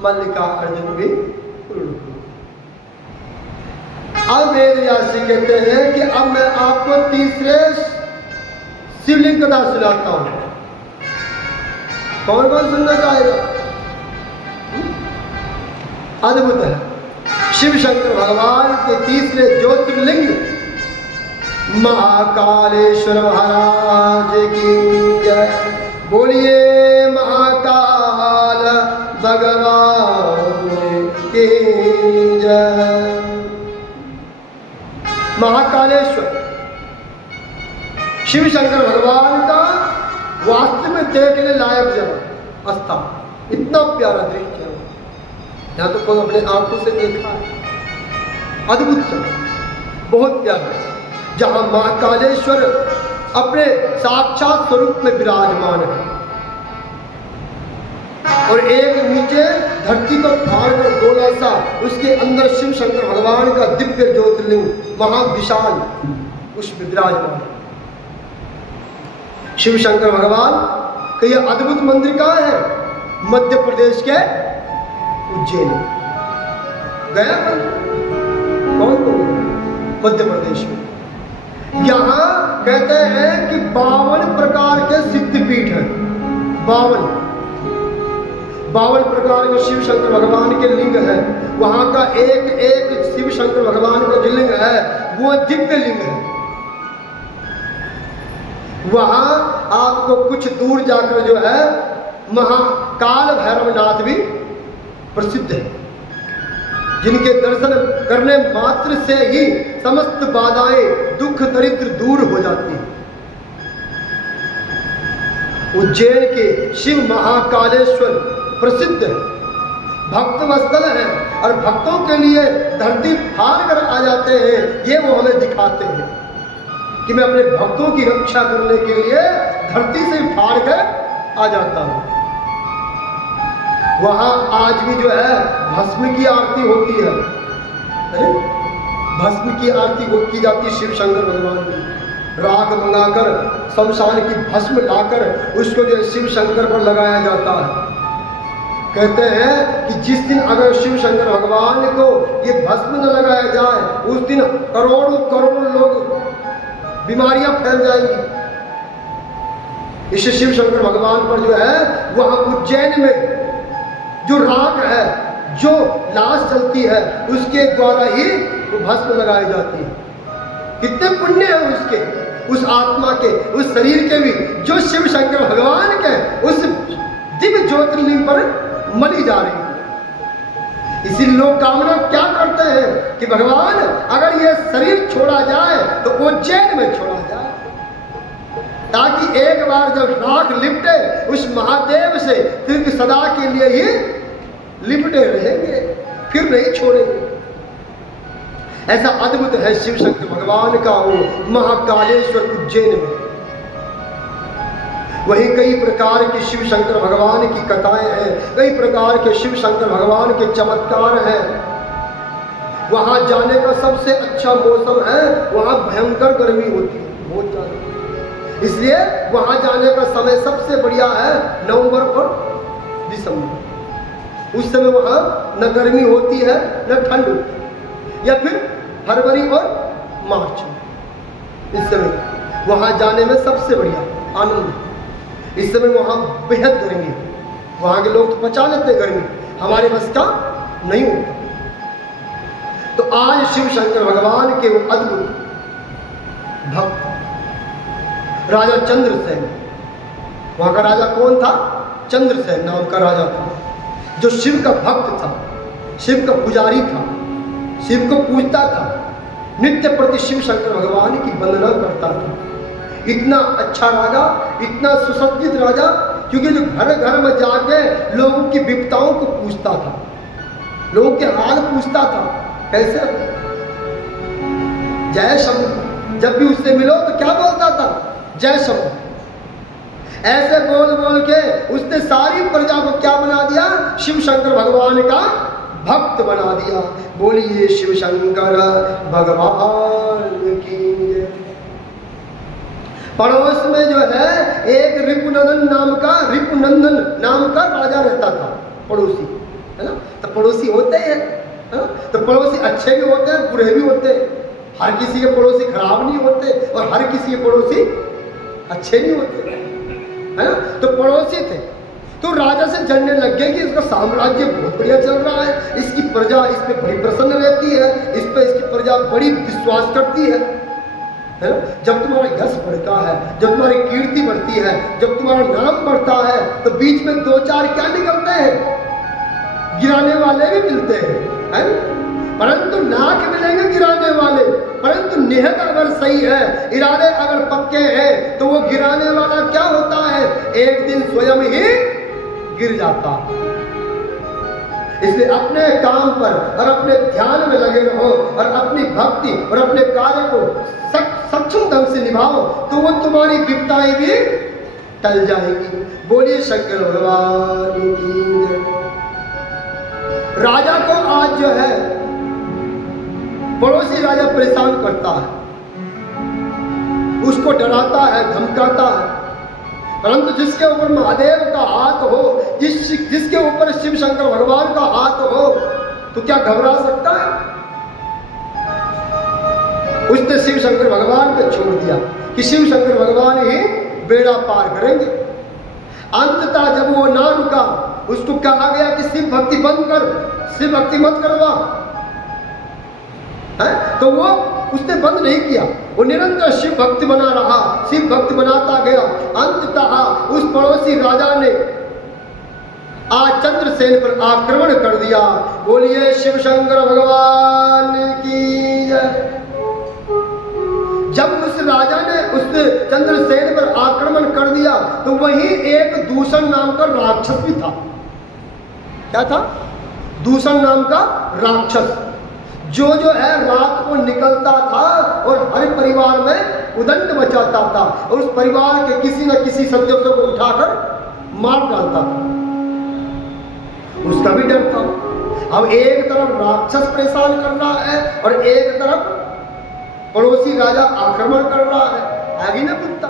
मल्लिका अर्जुन भी पूर्ण हुआ। अब वेद व्यासी कहते हैं कि अब मैं आपको तीसरे शिवलिंग कथा सुनाता हूं। कौन कौन सुनना चाहेगा? अद्भुत है। शिव शंकर भगवान के तीसरे ज्योतिर्लिंग महाकालेश्वर महाराज की जय। बोलिए महाकाल भगवान की जय। महाकालेश्वर शिव शंकर भगवान का वास्तव में देखने लायक जगह स्थान, इतना प्यारा दृश्य है। यहाँ तो कोई अपने आंखों से देखा है। अद्भुत जगह, बहुत प्यारा, जहाँ महाकालेश्वर अपने साक्षात स्वरूप में विराजमान है। और एक नीचे धरती को फाड़ कर गोला सा, उसके अंदर शिव शंकर भगवान का दिव्य ज्योतिर्लिंग महाविशाल उसमें विराजमान है। शिव शंकर भगवान का यह अद्भुत मंदिर कहाँ है? मध्य प्रदेश के उज्जैन। गया कौन मध्य प्रदेश में। यहाँ कहते हैं कि 52 प्रकार के सिद्धपीठ हैं। 52 प्रकार के शिव शंकर भगवान के लिंग है। वहाँ का एक एक शिव शंकर भगवान का जो लिंग है वो दिव्य लिंग है। वहाँ आपको कुछ दूर जाकर जो है महाकाल भैरवनाथ भी प्रसिद्ध है, जिनके दर्शन करने मात्र से ही समस्त बाधाएं दुख दरिद्र दूर हो जाती हैं। उज्जैन के शिव महाकालेश्वर प्रसिद्ध है, भक्त वत्सल है, और भक्तों के लिए धरती फाड़ कर आ जाते हैं। ये वो हमें दिखाते हैं कि मैं अपने भक्तों की रक्षा करने के लिए धरती से फाड़ कर आ जाता हूँ। वहाँ आज भी जो है भस्म की आरती होती है। भस्म की आरती की जाती है शिव शंकर भगवान की। राख मंगाकर शमशान की भस्म लाकर उसको जो शिव शंकर पर लगाया जाता है। कहते हैं कि जिस दिन अगर शिव शंकर भगवान को ये भस्म न लगाया जाए, उस दिन करोड़ों करोड़ों लोग बीमारियां फैल जाएंगी। इस शिव शंकर भगवान पर जो है वहाँ उज्जैन में जो राख है, जो लाश जलती है, उसके द्वारा ही वो भस्म लगाई जाती है। कितने पुण्य है उसके, उस आत्मा के, उस शरीर के भी, जो शिव शंकर भगवान के उस दिव्य ज्योतिर्लिंग पर मली जा रही है। इसी लोग कामना क्या करते हैं कि भगवान अगर ये शरीर छोड़ा जाए तो उज्जैन में छोड़ा जाए, ताकि एक बार जब राख लिपटे उस महादेव से फिर सदा के लिए ही लिपटे रहेंगे, फिर नहीं छोड़ेंगे। ऐसा अद्भुत है शिव शंकर भगवान का वो महाकालेश्वर उज्जैन में। वहीं कई प्रकार के शिव शंकर भगवान की कथाएं हैं, कई प्रकार के शिव शंकर भगवान के चमत्कार हैं। वहां जाने का सबसे अच्छा मौसम है, वहां भयंकर गर्मी होती है, बहुत ज्यादा। इसलिए वहां जाने का समय सबसे बढ़िया है नवंबर और दिसंबर। उस समय वहां न गर्मी होती है न ठंड होती है। या फिर फरवरी और मार्च में, इस समय वहां जाने में सबसे बढ़िया आनंद है। इस समय वहाँ बेहद गर्मी है, वहाँ के लोग तो पचा लेते गर्मी, हमारे बस का नहीं होता। तो आज शिव शंकर भगवान के वो अद्भुत भक्त राजा चंद्रसेन, वहाँ का राजा कौन था? चंद्रसेन नाम का राजा था, जो शिव का भक्त था, शिव का पुजारी था, शिव को पूजता था, नित्य प्रति शिव शंकर भगवान की वंदना करता था। इतना अच्छा राजा, इतना सुसज्जित राजा, क्योंकि जो घर घर में जाके लोगों की विपदाओं को पूछता था, लोगों के हाल पूछता था। कैसे? जय शंभु। जब भी उससे मिलो तो क्या बोलता था? जय शंभु। ऐसे बोल बोल के उसने सारी प्रजा को क्या बना दिया? शिव शंकर भगवान का भक्त बना दिया। बोलिए शिव शंकर भगवान की। पड़ोस में जो है एक रिपुनंदन नाम का राजा रहता था, पड़ोसी, है ना। तो पड़ोसी होते हैं, है ना। तो पड़ोसी अच्छे भी होते हैं, बुरे भी होते हैं। हर किसी के पड़ोसी खराब नहीं होते और हर किसी के पड़ोसी अच्छे नहीं होते, है ना। तो पड़ोसी थे, तो राजा से जानने लग गए कि इसका साम्राज्य बहुत बढ़िया चल रहा है, इसकी प्रजा इस पे बड़ी प्रसन्न रहती है, इस पे इसकी प्रजा बड़ी विश्वास करती है ना। जब तुम्हारा यश बढ़ता है, जब तुम्हारी कीर्ति बढ़ती है, जब तुम्हारा नाम बढ़ता है, तो बीच में दो चार क्या निकलते हैं, गिराने वाले भी मिलते हैं, है ना। परंतु नाक मिलेंगे गिराने वाले, परंतु नियत अगर सही है, इरादे अगर पक्के हैं, तो वो गिराने वाला क्या होता है, एक दिन स्वयं ही गिर जाता। इसलिए अपने काम पर और अपने ध्यान में लगे रहो और अपनी भक्ति और अपने कार्य को सक्षम ढंग से निभाओ, तो वो तुम्हारी विपदाएं भी टल जाएगी। बोलिए शंकर भगवान की जय। राजा को आज जो है पड़ोसी राजा परेशान करता है, उसको डराता है, धमकाता है, परंतु जिसके ऊपर महादेव का हाथ हो, जिसके ऊपर शिव शंकर भगवान का हाथ हो, तो क्या घबरा सकता है। उसने शिव शंकर भगवान को छोड़ दिया कि शिव शंकर भगवान ही बेड़ा पार करेंगे। अंततः जब वो ना रुका, उसको कहा गया कि शिव भक्ति बंद कर, शिव भक्ति मत करवा, है? तो वो उसने बंद नहीं किया, वो निरंतर शिव भक्ति बना रहा, शिव भक्ति बनाता गया। अंततः उस पड़ोसी राजा ने आज चंद्रसेन पर आक्रमण कर दिया। बोलिए शिव शंकर भगवान की जय। जब उस राजा ने उस चंद्रसेन पर आक्रमण कर दिया, तो वहीं एक दूषण नाम का राक्षस भी था। क्या था? दूषण नाम का राक्षस, जो है रात को निकलता था और हर परिवार में उदंड मचाता था और उस परिवार के किसी न किसी सदस्यों को उठाकर मार डालता था। उसका भी डर था। अब एक तरफ राक्षस परेशान कर रहा है और एक तरफ पड़ोसी राजा आक्रमण कर रहा है। आगे ना कुत्ता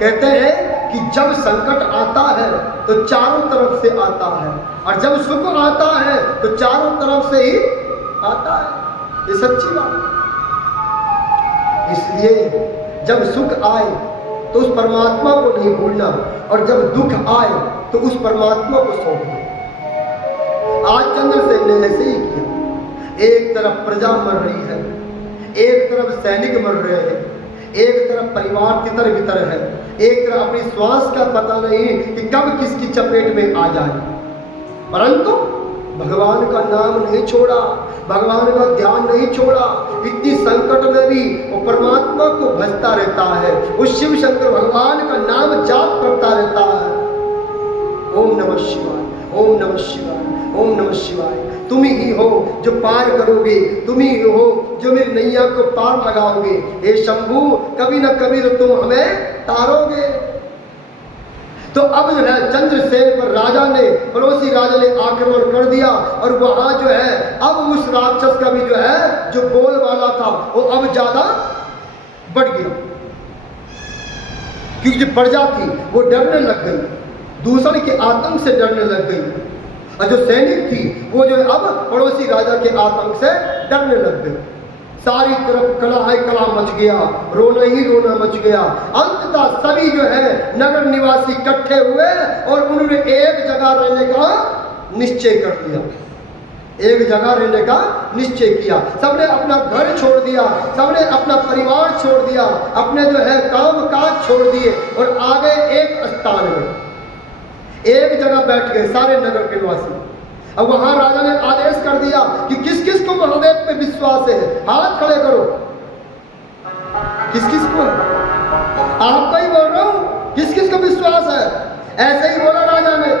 कहते हैं कि जब संकट आता है तो चारों तरफ से आता है, और जब सुख आता है तो चारों तरफ से ही आता है। ये सच्ची बात। इसलिए जब सुख आए तो उस परमात्मा को नहीं भूलना, और जब दुख आए तो उस परमात्मा को सौंपना। आज चंद्रसेन ने ऐसे ही किया। एक तरफ प्रजा मर रही है, एक तरफ सैनिक मर रहे हैं, एक तरफ परिवार तितर बितर है, एक तरफ अपनी श्वास का पता नहीं कि कब किसकी चपेट में आ जाए, परंतु भगवान का नाम नहीं छोड़ा, भगवान का ध्यान नहीं छोड़ा। इतनी संकट में भी वो परमात्मा को भजता रहता है, उस शिव शंकर भगवान का नाम जाप करता रहता है। ओम नमः शिवाय, ओम नमः शिवाय, ओम नमः शिवाय। तुम ही हो जो पार करोगे, तुम ही हो जो मेरी नैया को पार लगाओगे। हे शंभू, कभी न कभी तो तुम हमें तारोगे। तो अब जो है चंद्रसेन पर राजा ने, पड़ोसी राजा ने आक्रमण कर दिया, और वहां जो है अब उस राक्षस का भी जो है जो बोल वाला था वो अब ज्यादा बढ़ गया, क्योंकि जो प्रजा थी वो डरने लग गई, दूषण के आतंक से डरने लग गई, और जो सैनिक थी वो जो अब पड़ोसी राजा के आतंक से डरने लग गई। सारी तरफ कला है कला मच गया, रोना ही रोना मच गया। अंततः सभी जो है नगर निवासी इकट्ठे हुए और उन्होंने एक जगह रहने का निश्चय कर लिया, एक जगह रहने का निश्चय किया। सबने अपना घर छोड़ दिया, सबने अपना परिवार छोड़ दिया, अपने जो है काम काज छोड़ दिए और आ गए एक स्थान में, एक जगह बैठ गए सारे नगर के निवासी। अब वहां राजा ने आदेश कर दिया कि किस किस को महादेव पे विश्वास है, हाथ खड़े करो। किस किस को? आपका ही बोल रहा हूं, किस किस को विश्वास है? ऐसे ही बोला राजा ने,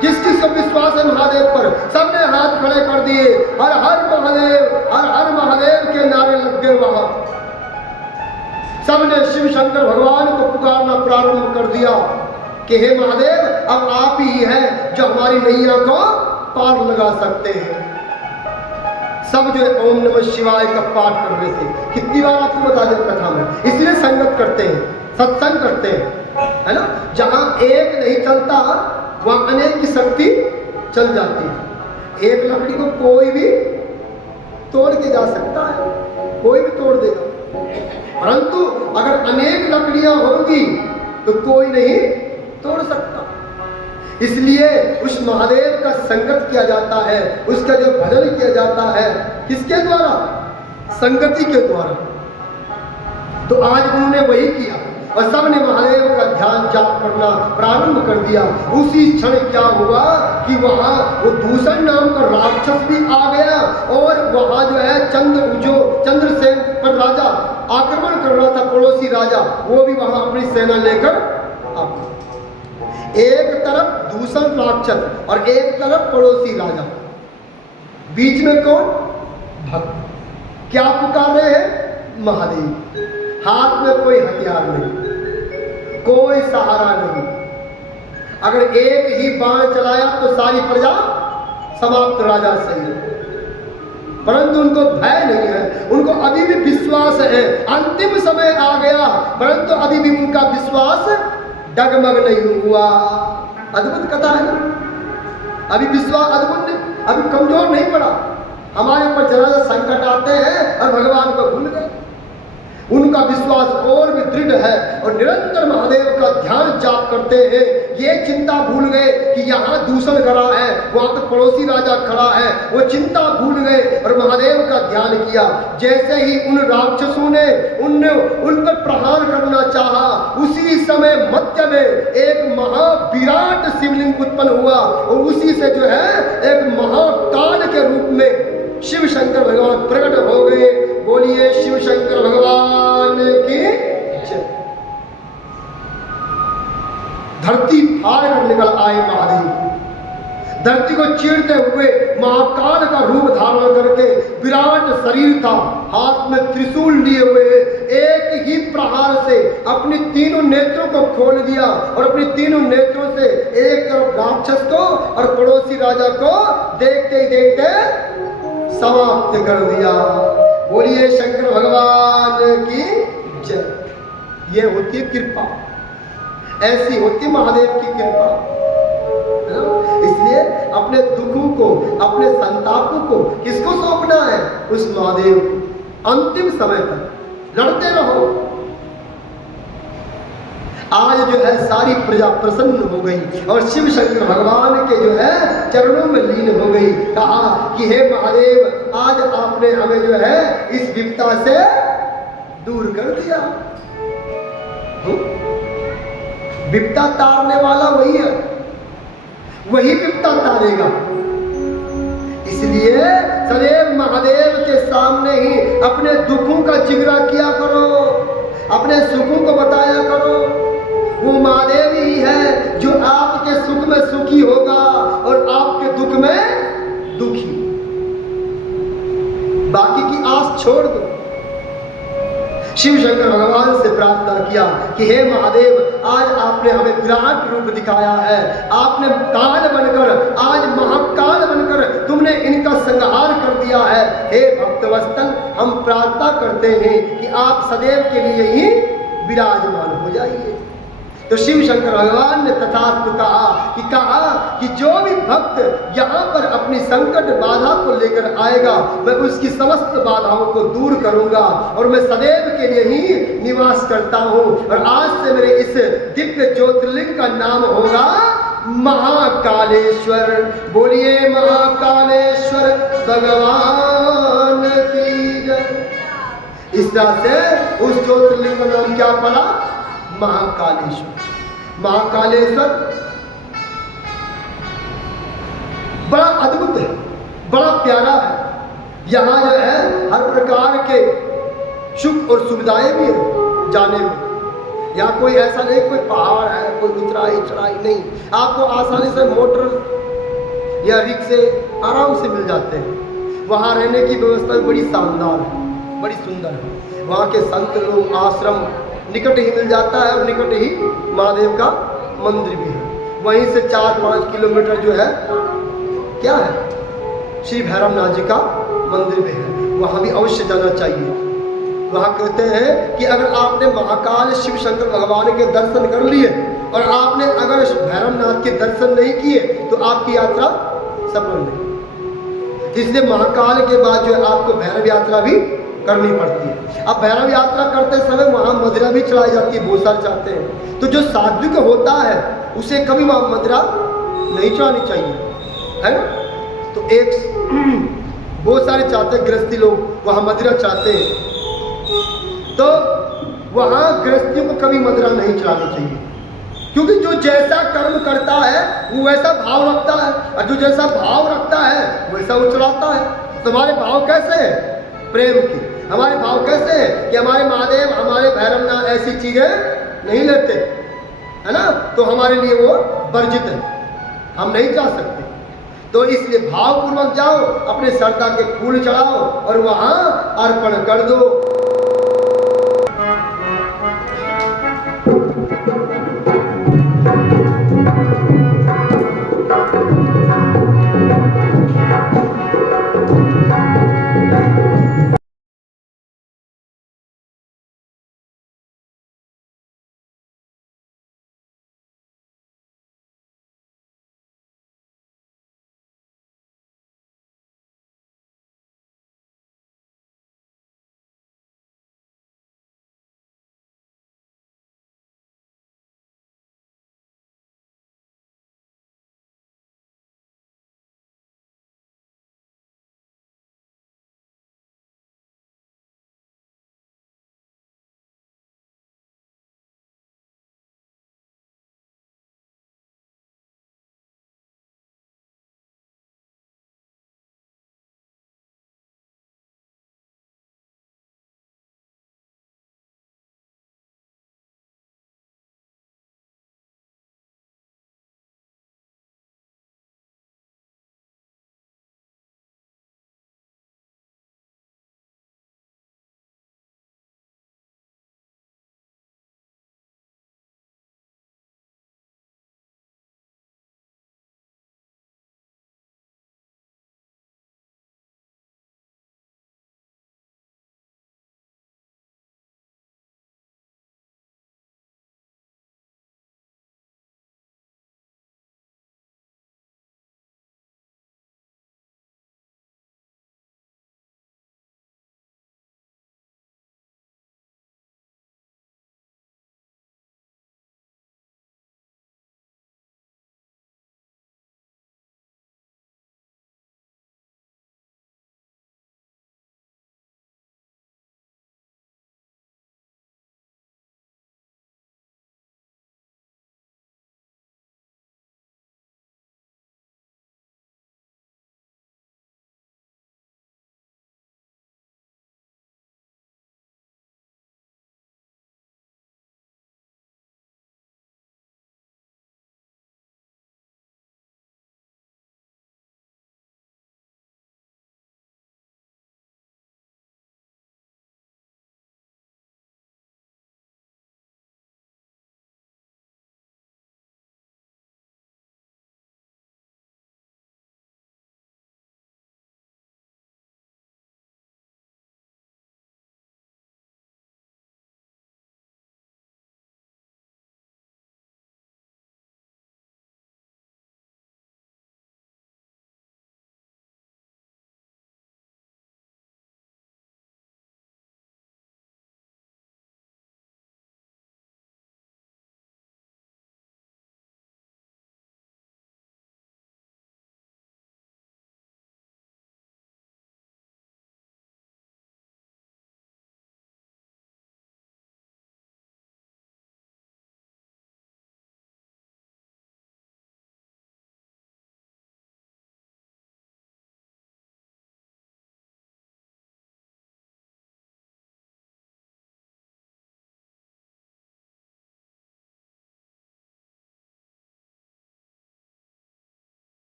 किस किस को विश्वास है महादेव पर? सबने हाथ खड़े कर दिए। हर हर महादेव, हर हर महादेव के नारे लग गए वहां। सबने शिव शंकर भगवान को पुकारना प्रारंभ कर दिया कि हे महादेव, अब आप ही हैं जो हमारी नैया को पार लगा सकते हैं। सब जो है ओम नमः शिवाय का पाठ कर रहे थे। कितनी बार आपको बता दें कथा में, इसलिए संगत करते हैं, सत्संग करते हैं, है ना। जहाँ एक नहीं चलता वहाँ अनेक की शक्ति चल जाती है। एक लकड़ी को कोई भी तोड़ के जा सकता है, कोई भी तोड़ देगा, परंतु अगर अनेक लकड़ियां होंगी तो कोई नहीं तोड़ सकता। इसलिए उस महादेव का संगत किया जाता है, उसका जो भजन किया जाता है, किसके द्वारा? संगति के द्वारा। तो आज उन्होंने वही किया और सबने महादेव का ध्यान जाप करना प्रारंभ कर दिया। उसी क्षण क्या हुआ कि वहाँ वो दूसर नाम का राक्षस भी आ गया और वहाँ जो है चंद्रसेन पर राजा आक्रमण कर रहा था, पड़ोसी राजा, वो भी वहाँ अपनी सेना लेकर आ गया। एक तरफ दूसर राक्षस और एक तरफ पड़ोसी राजा, बीच में कौन? भक्त। क्या पुकार रहे हैं? महादेव। हाथ में कोई हथियार नहीं, कोई सहारा नहीं। अगर एक ही बाण चलाया तो सारी प्रजा समाप्त, राजा सही, परंतु उनको भय नहीं है, उनको अभी भी विश्वास है। अंतिम समय आ गया परंतु अभी भी उनका विश्वास डगमग नहीं हुआ। अद्भुत कथा है ना। अभी विश्वास अद्भुत नहीं, अभी कमजोर नहीं पड़ा। हमारे ऊपर जरा संकट आते हैं और भगवान को भूल गए। उनका विश्वास और भी दृढ़ है और निरंतर महादेव का ध्यान जाप करते हैं। ये चिंता भूल गए कि यहाँ दूषण खड़ा है, वहाँ पे पड़ोसी राजा खड़ा है, वो चिंता भूल गए और महादेव का ध्यान किया। जैसे ही उन राक्षसों ने उन पर प्रहार करना चाहा, उसी समय मध्य में एक महाविराट शिवलिंग उत्पन्न हुआ और उसी से जो है एक महाकाल के रूप में शिव शंकर भगवान प्रकट हो गए। बोलिए शिव शंकर भगवान की जय। धरती फाड़ कर निकल आए महादेव। धरती को चीरते हुए महाकाल का रूप धारण करके विराट शरीर था, हाथ में त्रिशूल लिए हुए, एक ही प्रहार से अपनी तीनों नेत्रों को खोल दिया और अपनी तीनों नेत्रों से एक तरफ राक्षस को और पड़ोसी राजा को देखते ही देखते समाप्त कर दिया। बोलिए शंकर भगवान की जय। ये होती है कृपा, ऐसी होती महादेव की कृपा। इसलिए अपने दुखों को, अपने संतापों को किसको सौंपना है? उस महादेव को। अंतिम समय तक लड़ते रहो। आज जो है सारी प्रजा प्रसन्न हो गई और शिव शंकर भगवान के जो है चरणों में लीन हो गई। कहा कि हे महादेव, आज आपने हमें जो है इस विपदा से दूर कर दिया। विपदा तारने वाला वही है, वही विपदा तारेगा। इसलिए सदैव महादेव के सामने ही अपने दुखों का जिक्र किया करो, अपने सुखों को बताया करो। वो महादेव ही है जो आपके सुख में सुखी होगा और आपके दुख में दुखी। बाकी की आस छोड़ दो। शिव शंकर भगवान से प्रार्थना किया कि हे महादेव, आज आपने हमें विराट रूप दिखाया है, आपने काल बनकर, आज महाकाल बनकर तुमने इनका संहार कर दिया है। हे भक्तवत्सल, हम प्रार्थना करते हैं कि आप सदैव के लिए ही विराजमान हो जाइए। तो शिव शंकर भगवान ने तथास्तु कहा कि जो भी भक्त यहाँ पर अपनी संकट बाधा को लेकर आएगा, मैं उसकी समस्त बाधाओं को दूर करूंगा और मैं सदैव के लिए ही निवास करता हूँ। और आज से मेरे इस दिव्य ज्योतिर्लिंग का नाम होगा महाकालेश्वर। बोलिए महाकालेश्वर भगवान की जय। इस तरह से उस ज्योतिर्लिंग का नाम क्या पड़ा? महाकालेश्वर। महाकालेश्वर बड़ा अद्भुत है, बड़ा प्यारा है। यहाँ जो है हर प्रकार के सुख और सुविधाएं भी है जाने में। यहाँ कोई ऐसा नहीं कोई पहाड़ है, कोई उतराई चढ़ाई नहीं, आपको आसानी से मोटर या रिक्शे आराम से मिल जाते हैं। वहाँ रहने की व्यवस्था बड़ी शानदार है, बड़ी सुंदर है। वहाँ के संत लोग, आश्रम निकट ही मिल जाता है और निकट ही महादेव का मंदिर भी है। वहीं से 4-5 किलोमीटर जो है क्या है, श्री भैरवनाथ जी का मंदिर भी है, वहाँ भी अवश्य जाना चाहिए। वहाँ कहते हैं कि अगर आपने महाकाल शिव शंकर भगवान के दर्शन कर लिए और आपने अगर भैरवनाथ के दर्शन नहीं किए तो आपकी यात्रा सफल नहीं। इसलिए महाकाल के बाद जो है आपको भैरव यात्रा भी करनी पड़ती है। अब भैरव यात्रा करते समय वहाँ मदिरा भी चलाई जाती है, बहुत सारे चाहते हैं। तो जो सात्विक होता है उसे कभी वहाँ मदिरा नहीं चढ़ानी चाहिए, है ना। तो एक बहुत सारे चाहते हैं, गृहस्थी लोग वहाँ मदिरा चाहते हैं, तो वहाँ गृहस्थियों को कभी मदिरा नहीं चढ़ानी चाहिए, क्योंकि जो जैसा कर्म करता है वो वैसा भाव रखता है, और जो जैसा भाव रखता है वैसा वो चढ़ाता है। तो हमारे भाव कैसे हैं? प्रेम की। हमारे भाव कैसे हैं कि हमारे महादेव, हमारे भैरवनाथ ऐसी चीज़ें नहीं लेते, है ना, तो हमारे लिए वो वर्जित है, हम नहीं जा सकते। तो इसलिए भावपूर्वक जाओ, अपने श्रद्धा के फूल चढ़ाओ और वहाँ अर्पण कर दो।